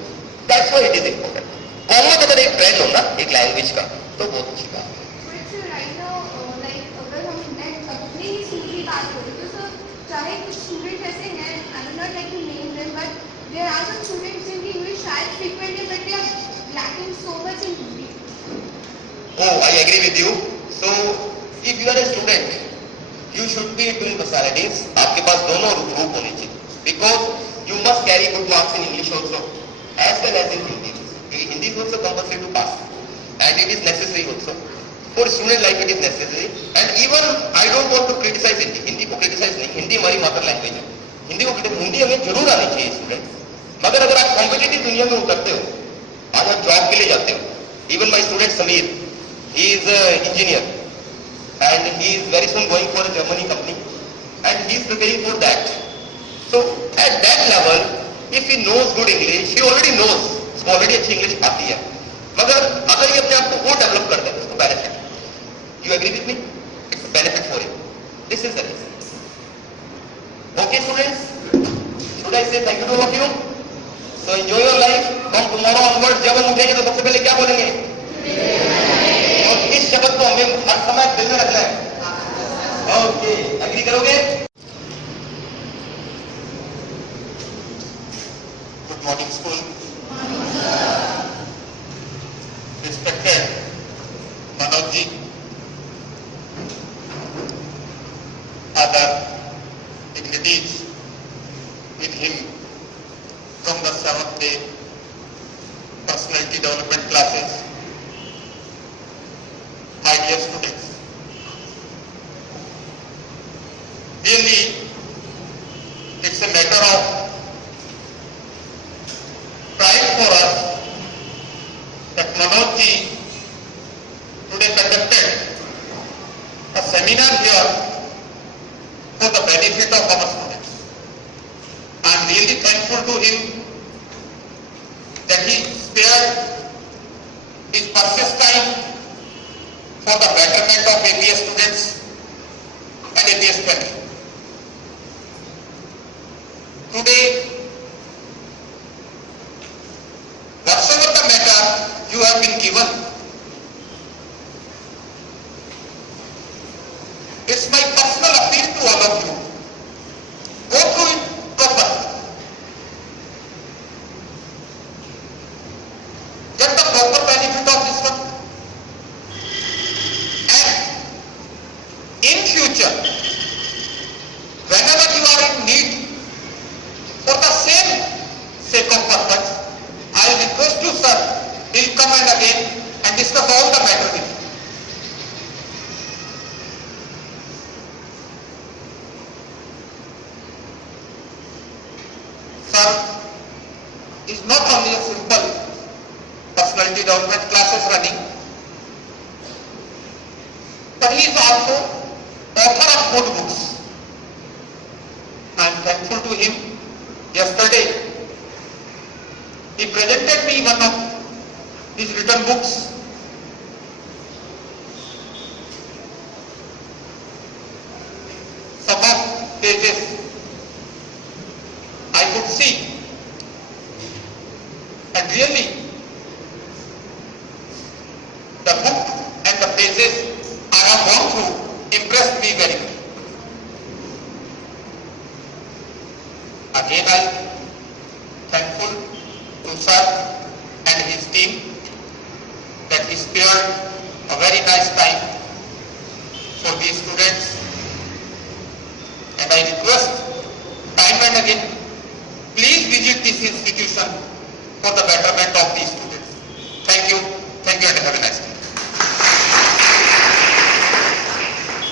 That's why it is important. Common अगर एक ट्रेंड हो ना एक लैंग्वेज का, तो बहुत अच्छी बात है। So it's right now, like अगर हम मैं अपने ही स्कूल की बात करें तो सर चाहे कुछ स्टूडेंट ऐसे हैं, I will not like to name them, but there are some students जिनकी इंग्लिश शायद frequently but they are lacking so much in Hindi. Oh, I agree with you. So, if you are a student, you should be twin personalities. आपके पास दोनों रूप होने चाहिए, because you must carry good marks in English also, as well as in Hindi. Hindi is also compulsory to pass, and it is necessary also. For student life it is necessary, and even I don't want to criticize Hindi. Hindi को criticize नहीं, हिंदी हमारी मातर language है, हिंदी को हिंदी हमें जरूर आनी चाहिए स्टूडेंट। मगर अगर आप कॉम्पिटिटिव दुनिया में उतरते हो, आज आप जॉब के लिए जाते हो, even my student Sameer, he is an engineer and he is very soon going for a Germany company and he is preparing for that. So at that level, if he knows good English, he already knows, उसको already अच्छी English आती है, मगर अगर ये अपने आप को और डेवलप करता है उसको benefit. You agree with me? It's a benefit for him. This is the reason. Okay students, should I say thank you to all of you? So enjoy your life. From tomorrow onwards जब हम उठेंगे तो सबसे पहले क्या बोलेंगे? और इस शब्द को हमें हर समय दिल में रखना है. ओके, एग्री करोगे? Good morning, school. Respected Manoj ji, other dignitaries with him from the 7th day personality development classes, my dear students. Really, it's a matter of pride for us that Manoj ji today conducted a seminar here for the benefit of our students. I am really thankful to him that he spared his precious time for the betterment of APS students and APS family. Today, whatsoever the matter you have been given, it's my personal appeal to all of you. Go through it properly. Get the proper benefit of this one. And in future, whenever you are in need for the same sake of purpose, I request you, sir, will come and again and discuss all the matter with you. Sir is not only a simple personality development classes running, but he is also author of good books. I am thankful to him. Yesterday, he presented me one of his written books. Some of pages I could see, and really the book and the pages I have gone through impressed me very much. Again, I am thankful to sir and his team that he spared a very nice time for these students, and I request time and again, please visit this institution for the betterment of these students.